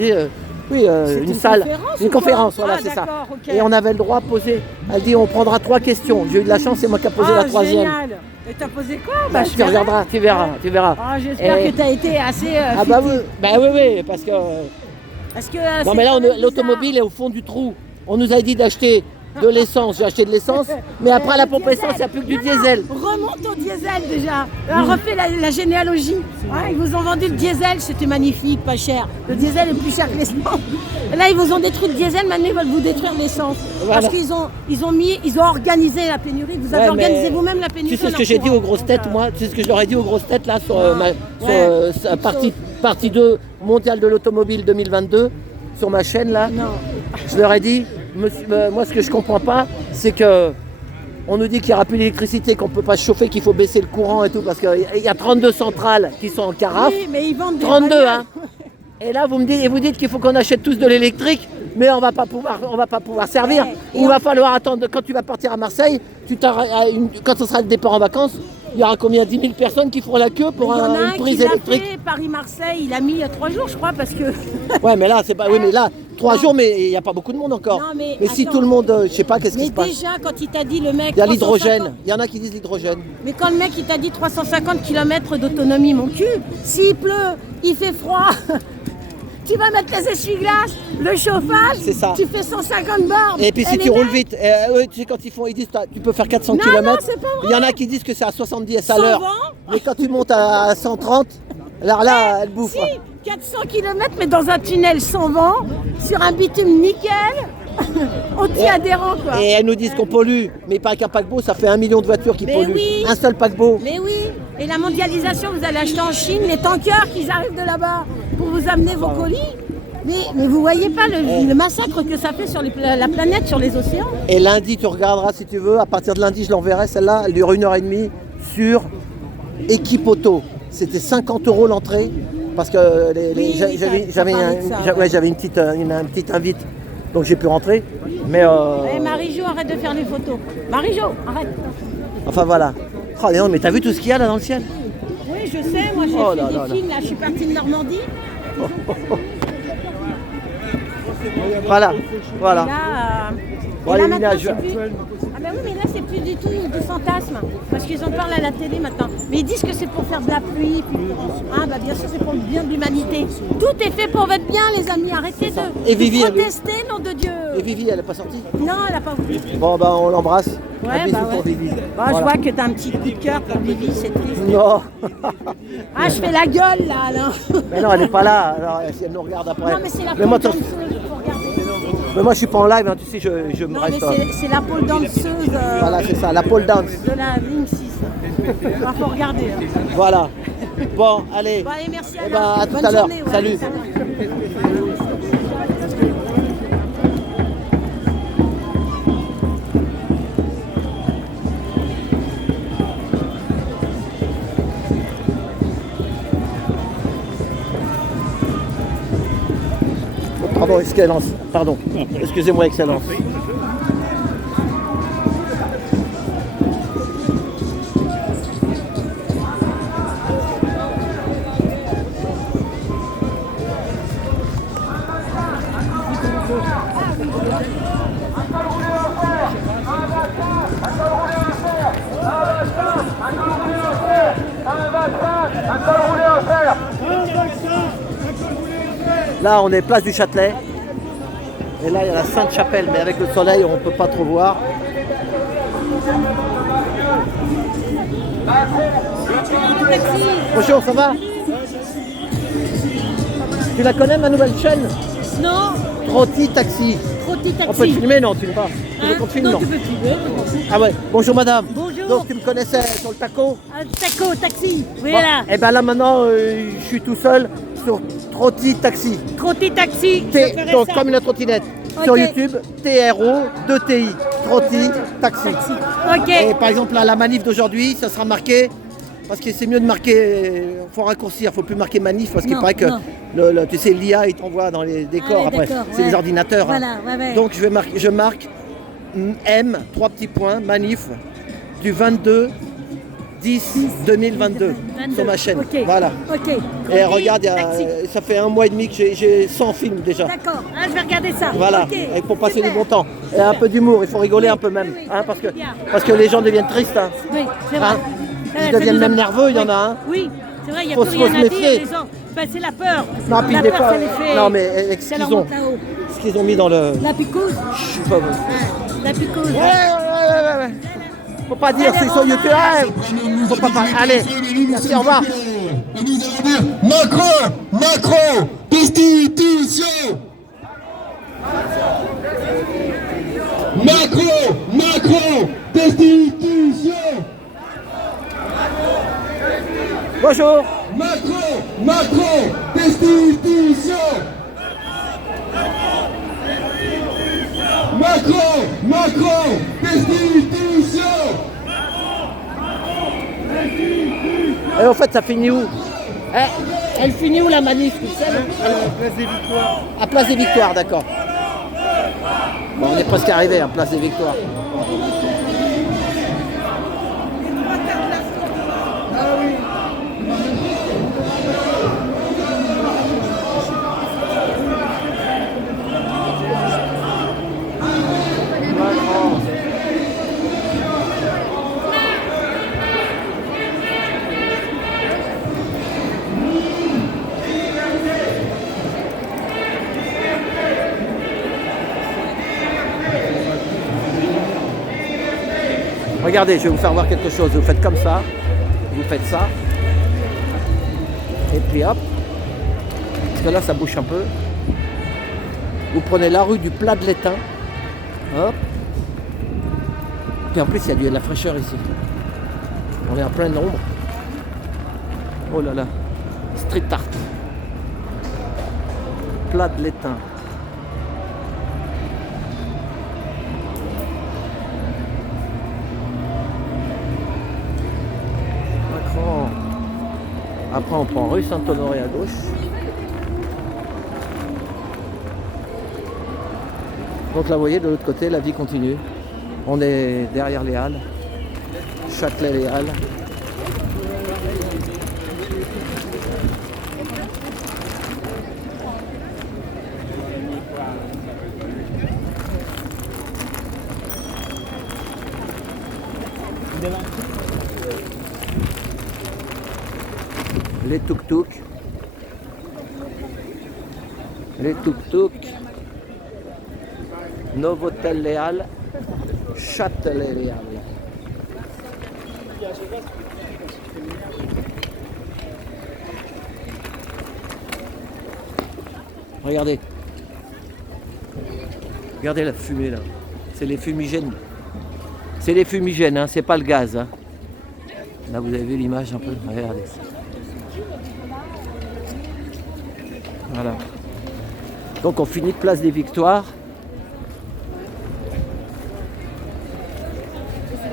une salle, une conférence, voilà, c'est ça. Okay. Et on avait le droit de poser. Elle dit, on prendra 3 questions. J'ai eu de la chance, c'est moi qui ai posé la 3e. Génial. Et t'as posé quoi? Tu regarderas, tu verras. J'espère que t'as été assez. Oui, parce que. Non, mais là, l'automobile est au fond du trou. On nous a dit d'acheter de l'essence, j'ai acheté de l'essence, mais après à la pompe essence, il n'y a plus que du diesel. Remonte au diesel déjà. Refais la généalogie. Ils vous ont vendu le diesel, c'était magnifique, pas cher. Le diesel est plus cher que l'essence. Là, ils vous ont détruit le diesel, maintenant ils veulent vous détruire l'essence. Voilà. Parce qu'ils ont organisé la pénurie. Vous avez organisé vous-même la pénurie. Tu sais ce que j'ai dit aux grosses têtes, moi? Tu sais ce que je leur ai dit aux grosses têtes là sur partie 2 mondiale de l'automobile 2022 sur ma chaîne là? Non. Je leur ai dit. Moi, ce que je comprends pas, c'est que on nous dit qu'il n'y aura plus d'électricité, qu'on ne peut pas chauffer, qu'il faut baisser le courant et tout, parce qu'il y a 32 centrales qui sont en carafe. Oui, mais ils vendent des 32, hein. Et là, vous dites qu'il faut qu'on achète tous de l'électrique, mais on va pas pouvoir servir. Il va falloir attendre, quand tu vas partir à Marseille, quand ce sera le départ en vacances, il y aura combien? 10 000 personnes qui feront la queue pour une prise électrique. Paris-Marseille, il a mis 3 jours, je crois, parce que. Ouais, mais là, c'est pas. Oui, mais là, 3 jours, mais il n'y a pas beaucoup de monde encore. Non, mais si tout le monde, je sais pas, qu'est-ce qui se passe. Mais déjà, quand il t'a dit le mec. Il y a l'hydrogène. Il y en a qui disent l'hydrogène. Mais quand le mec il t'a dit 350 km d'autonomie, mon cul, s'il pleut, il fait froid. Tu vas mettre les essuie-glaces, le chauffage, tu fais 150 bornes. Et puis si tu roules vite, tu sais quand ils disent tu peux faire 400 km, non, c'est pas vrai. Il y en a qui disent que c'est à 70 à l'heure. Mais quand tu montes à 130, alors là, elle bouffe. Si, 400 km mais dans un tunnel sans vent, sur un bitume nickel, anti-adhérent quoi. Et elles nous disent qu'on pollue, mais pas qu'un paquebot, ça fait 1 million de voitures qui polluent. Oui. Un seul paquebot. Mais oui, et la mondialisation, vous allez acheter en Chine, les tankers qui arrivent de là-bas pour vous amener vos colis. Mais vous voyez pas le massacre que ça fait sur la planète, sur les océans. Et lundi, tu regarderas si tu veux, à partir de lundi, je l'enverrai, celle-là, elle dure 1h30 sur Équipe Auto. C'était 50 € l'entrée, parce que j'avais une petite invite, donc j'ai pu rentrer. Mais Marie-Jo, arrête de faire les photos. Marie-Jo, arrête. Enfin voilà. Oh non, mais t'as vu tout ce qu'il y a là dans le ciel? Oui, je sais, moi j'ai fait des films, là, je suis partie de Normandie. Voilà. Et là maintenant, c'est plus... Ah ben oui, mais là c'est plus du tout du fantasme, parce qu'ils en parlent à la télé maintenant. Mais ils disent que c'est pour faire de la pluie, bien sûr c'est pour le bien de l'humanité. Tout est fait pour votre bien, les amis, arrêtez de protester, nom de Dieu. Et Vivi, elle est pas sortie? Non, elle a pas voulu. Bon, on l'embrasse. Ouais, pour Vivi. Je vois que t'as un petit coup de cœur pour Vivi, c'est triste. Non. Je fais la gueule là. Mais non, elle n'est pas là, alors si elle nous regarde après. Non, mais c'est la pole danseuse, il faut regarder. Mais moi je suis pas en live, hein, tu sais, je me reste. Non, mais c'est la pole danseuse. Voilà, c'est ça, la pole dance. De la ligne 6. Il faut regarder. Hein. Voilà. Bon, allez. Bon, allez, merci. Eh ben, à tout Bonne à l'heure. journée, ouais. Salut. Pardon, Excellence. Pardon. Excusez-moi, Excellence. Là, on est place du Châtelet. Et là, il y a la Sainte-Chapelle, mais avec le soleil, on ne peut pas trop voir. Bonjour, ça va? Tu la connais, ma nouvelle chaîne? Non. Trotti Taxi. Trotti Taxi. On peut te filmer? Non, tu ne veux pas. Tu veux qu'on te filme? Non, tu peux filmer. Ah ouais. Bonjour, madame. Bonjour. Donc, tu me connaissais sur le taco? Taco, taxi. Voilà. Et ben là, maintenant, je suis tout seul sur Trotti Taxi. Trotti Taxi. Donc, comme une trottinette. Okay. Sur YouTube, TRO2TI. Trotti Taxi. Ok. Et par exemple, là, la manif d'aujourd'hui, ça sera marqué. Parce que c'est mieux de marquer, il faut raccourcir, il ne faut plus marquer manif parce qu'il paraît que tu sais, l'IA il t'envoie dans les décors après, c'est les ordinateurs. Voilà, hein. Donc je marque M, 3 petits points, manif du 22 10 2022 sur ma chaîne. Okay. Voilà. Okay. Et regarde, ça fait 1 mois et demi que j'ai 100 films déjà. D'accord, je vais regarder ça. Voilà, et pour passer du bon temps. Et un peu d'humour, il faut rigoler un peu même, hein, parce que les gens deviennent tristes. Hein. Oui, c'est vrai. Ils deviennent même nerveux, il y en a un. Oui, c'est vrai, il n'y a Faut plus se rien à dire. méfier. Les gens, c'est la peur. Non, puis la des peur, fois, ça les fait. non, mais avec ce qu'ils ont mis dans le. La picouse. Je suis pas bon. La picouse. Ouais. Faut pas dire c'est sur YouTube. Faut pas parler. Allez, merci, au revoir. Macron, destitution. Macron, destitution. Bonjour. Macron, destitution. Macron, destitution. Et en fait, ça finit où? Elle finit où la manif, tu sais? Place des Victoires. À Place des Victoires, d'accord. Bon, on est presque arrivé à Place des Victoires. Regardez, je vais vous faire voir quelque chose. Vous faites comme ça, vous faites ça, et puis hop, parce que là ça bouge un peu. Vous prenez la rue du Plat de l'Étain, hop, puis en plus il y a de la fraîcheur ici. On est en pleine ombre. Oh là là, street art. Plat de l'Étain. Après on prend rue Saint-Honoré à gauche. Donc là vous voyez de l'autre côté la vie continue. On est derrière les Halles. Châtelet les Halles. Les tuk-tuk. Les tuk-tuk. Novotel les Halles. Châtelet les Halles. Regardez. Regardez la fumée là. C'est les fumigènes. C'est les fumigènes, hein, c'est pas le gaz. Hein. Là, vous avez vu l'image un peu. Regardez. Voilà. Donc, on finit place des Victoires.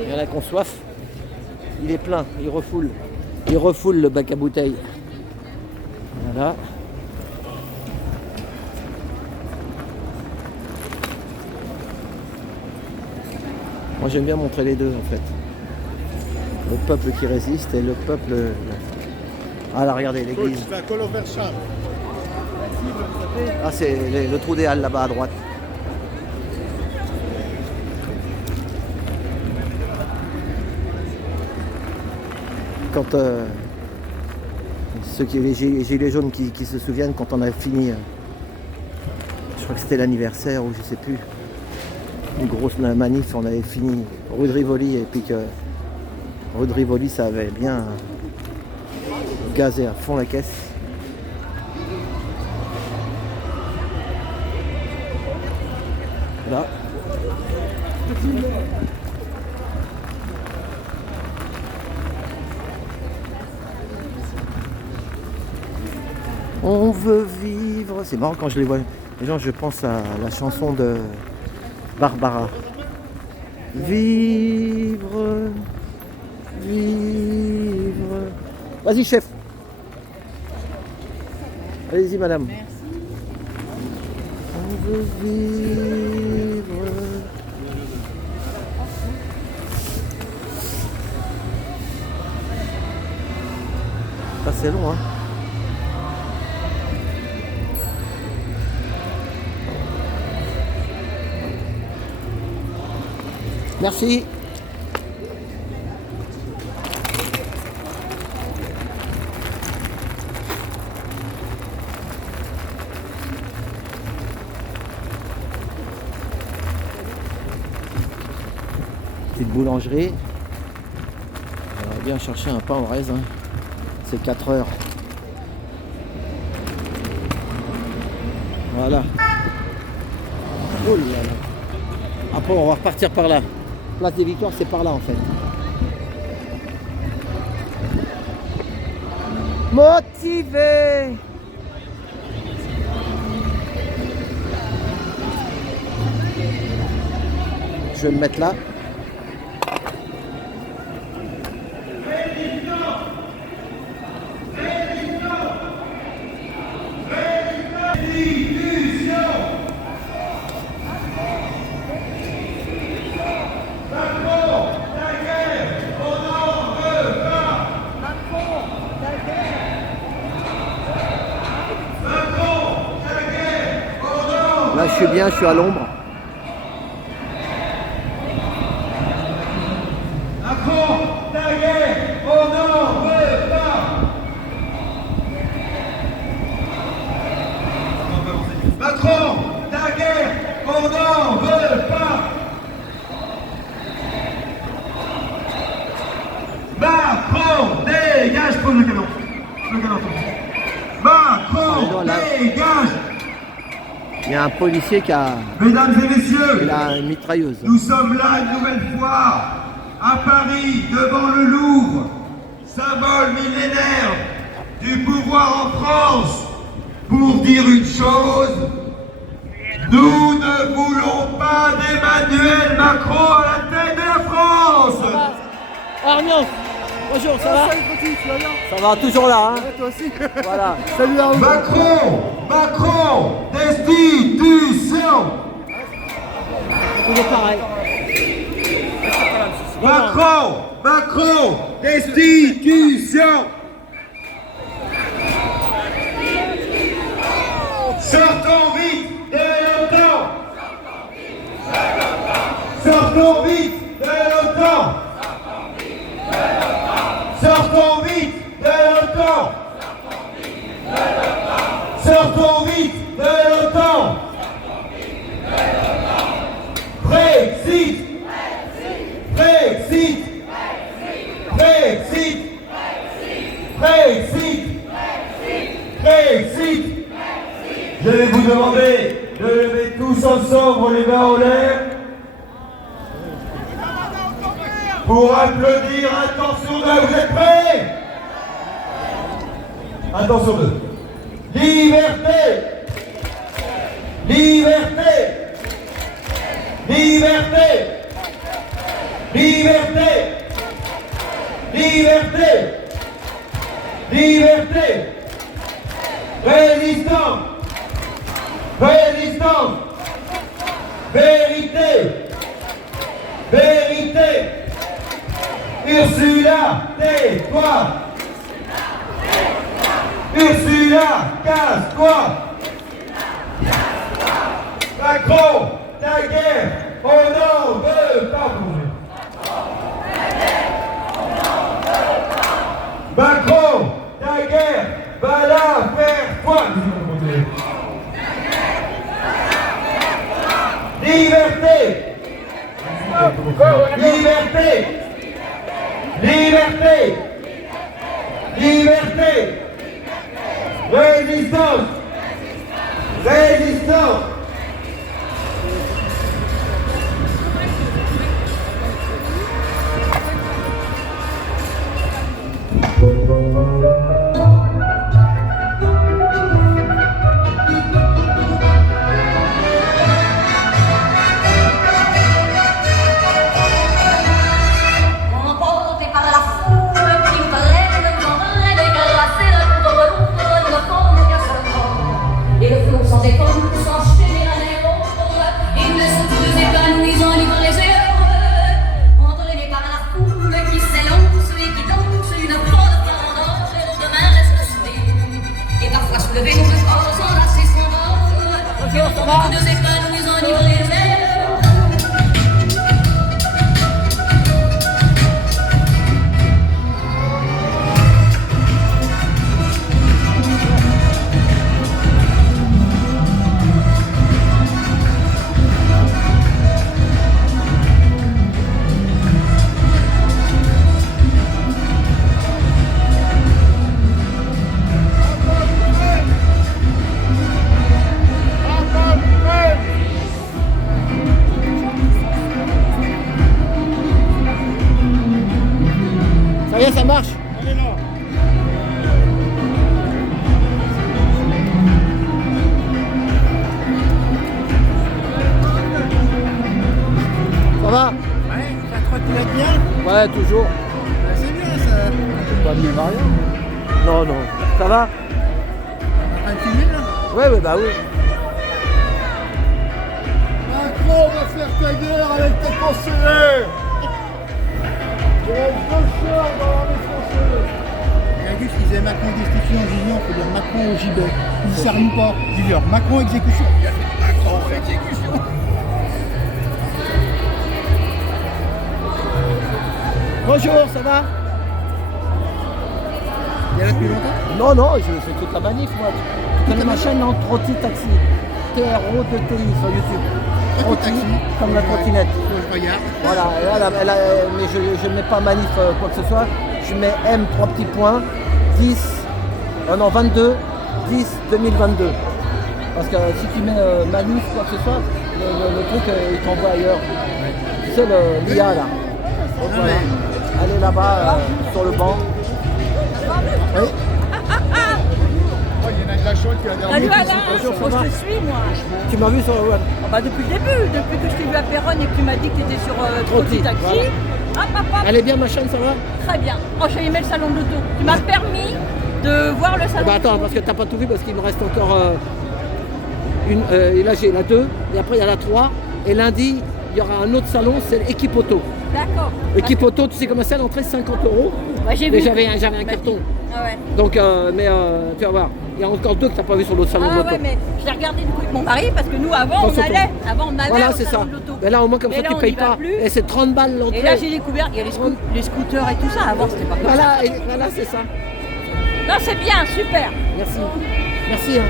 Il y en a qui ont soif. Il est plein, il refoule. Il refoule le bac à bouteilles. Voilà. Moi j'aime bien montrer les deux en fait. Le peuple qui résiste et le peuple... Ah là regardez l'église. Ah c'est le trou des Halles là-bas à droite. Quand ceux qui les gilets jaunes qui se souviennent quand on a fini, je crois que c'était l'anniversaire ou je sais plus, une grosse manif, on avait fini rue de Rivoli et puis que rue de Rivoli ça avait bien gazé à fond la caisse. Là. On veut vivre. C'est marrant quand je les vois. Les gens, je pense à la chanson de Barbara. Vivre, vivre. Vas-y, chef. Allez-y, madame. Merci. On veut vivre. Ça, c'est long, hein. Merci. Petite boulangerie. On va bien chercher un pain au raisin. C'est 4 heures. Voilà. Oh là là. Après on va repartir par là. Place des Victoires, c'est par là en fait. Motivé. Je vais me mettre là. Là, je suis bien, je suis à l'ombre. Macron, ta guerre, on n'en veut pas. Macron, ta guerre, on n'en veut pas. Macron, dégage pour le canon. Macron, dégage. Il y a un policier qui a... Mesdames et messieurs, il a une mitrailleuse. Nous sommes là une nouvelle fois, à Paris, devant le Louvre, symbole millénaire du pouvoir en France, pour dire une chose, nous ne voulons pas d'Emmanuel Macron à la tête de la France. Arnaud, bonjour, ça va? Ça va, toujours là, hein? Toi aussi. Voilà. Salut Arnaud. Macron, destitution. Toujours pareil. Macron, destitution. Sortons vite de l'OTAN. Sortons vite de l'OTAN. Sortons vite de l'OTAN. Sortons vite de l'OTAN. Brexit. Brexit. Brexit. Brexit. Brexit. Je vais vous demander de lever tous ensemble les mains en l'air pour applaudir un temps sur deux. Vous êtes prêts? Un temps sur deux. Liberté! Liberté! Liberté! Liberté! Liberté! Liberté! Résistance! Résistance! Vérité! Vérité! Ursula, tais-toi! Ursula, casse-toi! Macron, ta guerre, on n'en veut pas pour Macron, ta guerre, va la faire toi! Liberté! Liberté! Liberté! Liberté! Résistance! Résistance! Emporté par la foule qui me traîne, j'entendrai dégrasser le contrôle de forme qu'un seul corps. Et le flot sans école, s'enchaîner l'un et l'autre, ils me sont tous épanouis en libre les heureux. Entraînés par la foule qui s'élance et qui danse une folle tendance, et nos deux mains restent soudées. Et parfois soulever nos deux corps sans lasser son vol. Et on tombe tous épanouis en libre les heureux. Ça y est, ça marche. Ça va? Ouais, ça trottine bien. Ouais, toujours. C'est bien ça. Pas mieux variant. Non, non. Ça va? En train de filmer là? Ouais, ouais, bah oui. Macron va faire ta guerre avec tes conseillers. Il y a deux chars dans l'armée française. Auguste disait Macron destitué en Julien, il faut dire Macron au gibet. Il ne s'arme pas. Julien, Macron exécution. Macron exécution. Bonjour, ça va? Il est là depuis longtemps? Non, non, je fais toute la manif, moi. Tu connais ma chaîne, non? Trotti Taxi. TRO-T-I sur YouTube. Trotti, comme la trottinette. Je regarde. Voilà, mais je ne mets pas manif quoi que ce soit. Je mets M, 3 petits points, 22, 10, 2022. Parce que si tu mets manif, quoi que ce soit, le truc, il t'envoie ailleurs. Tu sais, l'IA là. Donc, voilà. Allez là-bas, sur le banc. Oui. Il y en a de la chaude qui a Salut Alain, Bonjour, ça moi va? je te suis moi. Tu m'as vu sur le web? Ah bah depuis le début, depuis que je t'ai vu à Péronne et que tu m'as dit que tu étais sur Trotti Taxi. Voilà. Hop, hop, hop. Elle est bien ma chaîne, ça va? Très bien. Oh, j'ai aimé le salon de l'auto. Tu m'as permis de voir le salon Bah de attends, parce que t'as pas tout vu, parce qu'il me reste encore une. Et là j'ai la 2, et après il y a la 3. Et lundi, il y aura un autre salon, c'est l'équipe auto. D'accord. L'équipe auto, tu sais comment c'est, l'entrée 50 €. Ouais, j'ai Mais vu. j'avais un carton. Ah ouais. Donc, tu vas voir. Il y a encore 2 que t'as pas vu sur l'autre salon de Ah l'auto. ouais, mais je l'ai regardé du coup avec mon mari parce que nous avant on allait. Avant on allait Voilà, au c'est salon ça. de l'auto. Mais là au moins comme Mais ça là, tu on payes y va pas. plus. Et c'est 30 balles l'entrée. Et là j'ai découvert, il y a les scooters et tout ça. Avant c'était pas comme ça. Voilà, voilà c'est ça. Non, c'est bien, super. Merci. Merci. Hein.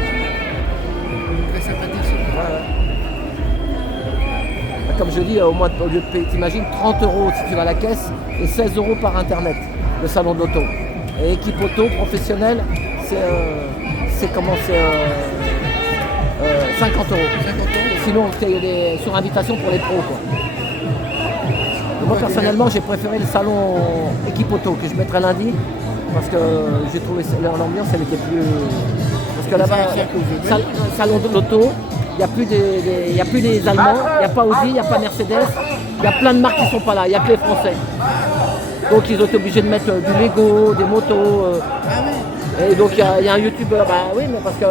Très sympathique. Voilà. Comme je dis, au lieu de payer, t'imagines 30 € si tu vas à la caisse et 16 € par internet, le salon de l'auto. Et équipe auto professionnelle, c'est 50 €. Sinon, c'est sur invitation pour les pros, quoi. Moi personnellement j'ai préféré le salon équipe auto que je mettrai lundi parce que j'ai trouvé l'ambiance elle était plus. Parce que là-bas, salon de l'auto, il n'y a plus des Allemands, il n'y a pas Audi, il n'y a pas Mercedes, il y a plein de marques qui ne sont pas là, il n'y a que les Français. Donc ils ont été obligés de mettre du Lego, des motos. Et donc il y a un youtubeur, bah oui, mais parce que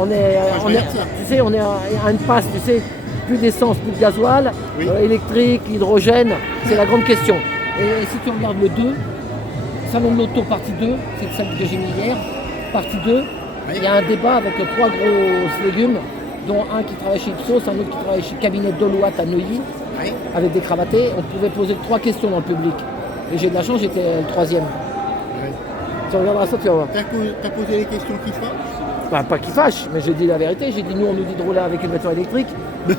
on est à une passe, tu sais, plus d'essence, plus de gasoil, électrique, hydrogène, c'est la grande question. Et si tu regardes le 2, salon de l'auto partie 2, c'est celle que j'ai mis hier, partie 2, il y a un débat avec 3 grosses légumes, dont un qui travaille chez Ipsos, un autre qui travaille chez Cabinet Deloitte à Neuilly, avec des cravatés. On pouvait poser 3 questions dans le public. Et j'ai de la chance, j'étais le 3e. Tu regarderas ça, tu vas voir. T'as posé les questions qui fâchent? Bah, pas qui fâche, mais j'ai dit la vérité. J'ai dit, nous, on nous dit de rouler avec une voiture électrique.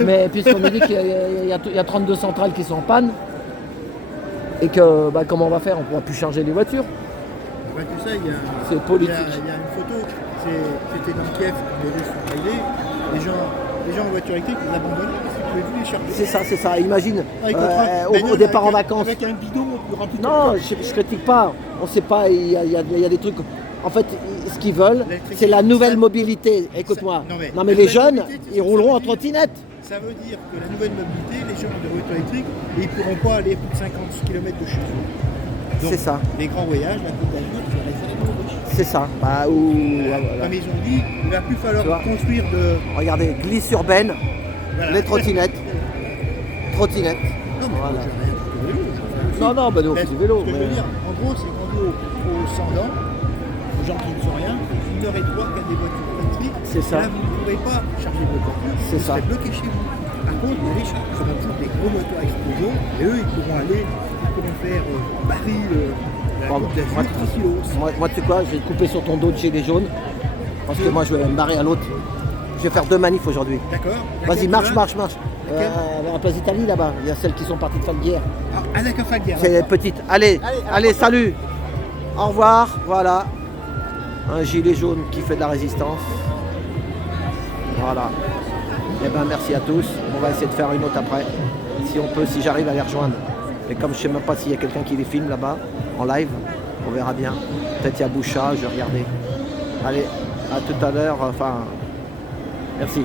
Mais puisqu'on nous dit qu'il y a 32 centrales qui sont en panne, et que bah, comment on va faire? On ne pourra plus charger les voitures. Bah, tout ça, c'est politique. Il y a une photo, c'était dans Kiev, quand les Russes sont arrivés. Les gens en voiture électrique, ils abandonnent parce qu'ils ne pouvaient plus les charger. C'est ça. Imagine, au départ en vacances. Avec un bidon, tu remplis. Non, je critique pas. On ne sait pas, il y a des trucs. En fait, ce qu'ils veulent, c'est la nouvelle mobilité. Écoute-moi. Non mais les jeunes, ils rouleront en trottinette. Ça veut dire que la nouvelle mobilité, les gens ont des voitures électriques et ils ne pourront pas aller plus de 50 km de chez eux. C'est ça. Les grands voyages, la Côte d'Azur, tu vas rester à l'autre. C'est ça. Bah, Comme ils ont dit, il va plus falloir construire de. Regardez, glisse urbaine, les trottinettes. Trottinettes. Non, mais voilà. J'ai rien du vélo. Non, bah nous on fait du vélo. Ce que je veux dire, en gros, c'est qu'en gros, aux 100 ans, aux gens qui ne sont rien, vous n'aurez droit qu'à des voitures électriques. C'est ça. Là, vous ne pourrez pas charger vos voitures. C'est ça. Vous serez bloqué chez vous. Par contre, il y a les gens qui seront toujours des gros moteurs à explosion et eux, ils pourront faire Paris, la Côte d'Azur, tranquillos. Moi, tu sais quoi, je vais te couper sur ton dos de gilet jaune. Parce que moi, je vais me barrer à l'autre. Je vais faire 2 manifs aujourd'hui. D'accord. Vas-y, marche. Vers la place d'Italie, là-bas. Il y a celles qui sont parties de Falguière. Ah, d'accord, Falguière. C'est les petites. Allez, salut. Au revoir. Voilà. Un gilet jaune qui fait de la résistance. Voilà. Eh ben, merci à tous. On va essayer de faire une autre après. Si on peut, si j'arrive à les rejoindre. Et comme je ne sais même pas s'il y a quelqu'un qui les filme là-bas, en live, on verra bien. Peut-être il y a Boucha, je vais regarder. Allez, à tout à l'heure. Enfin, merci.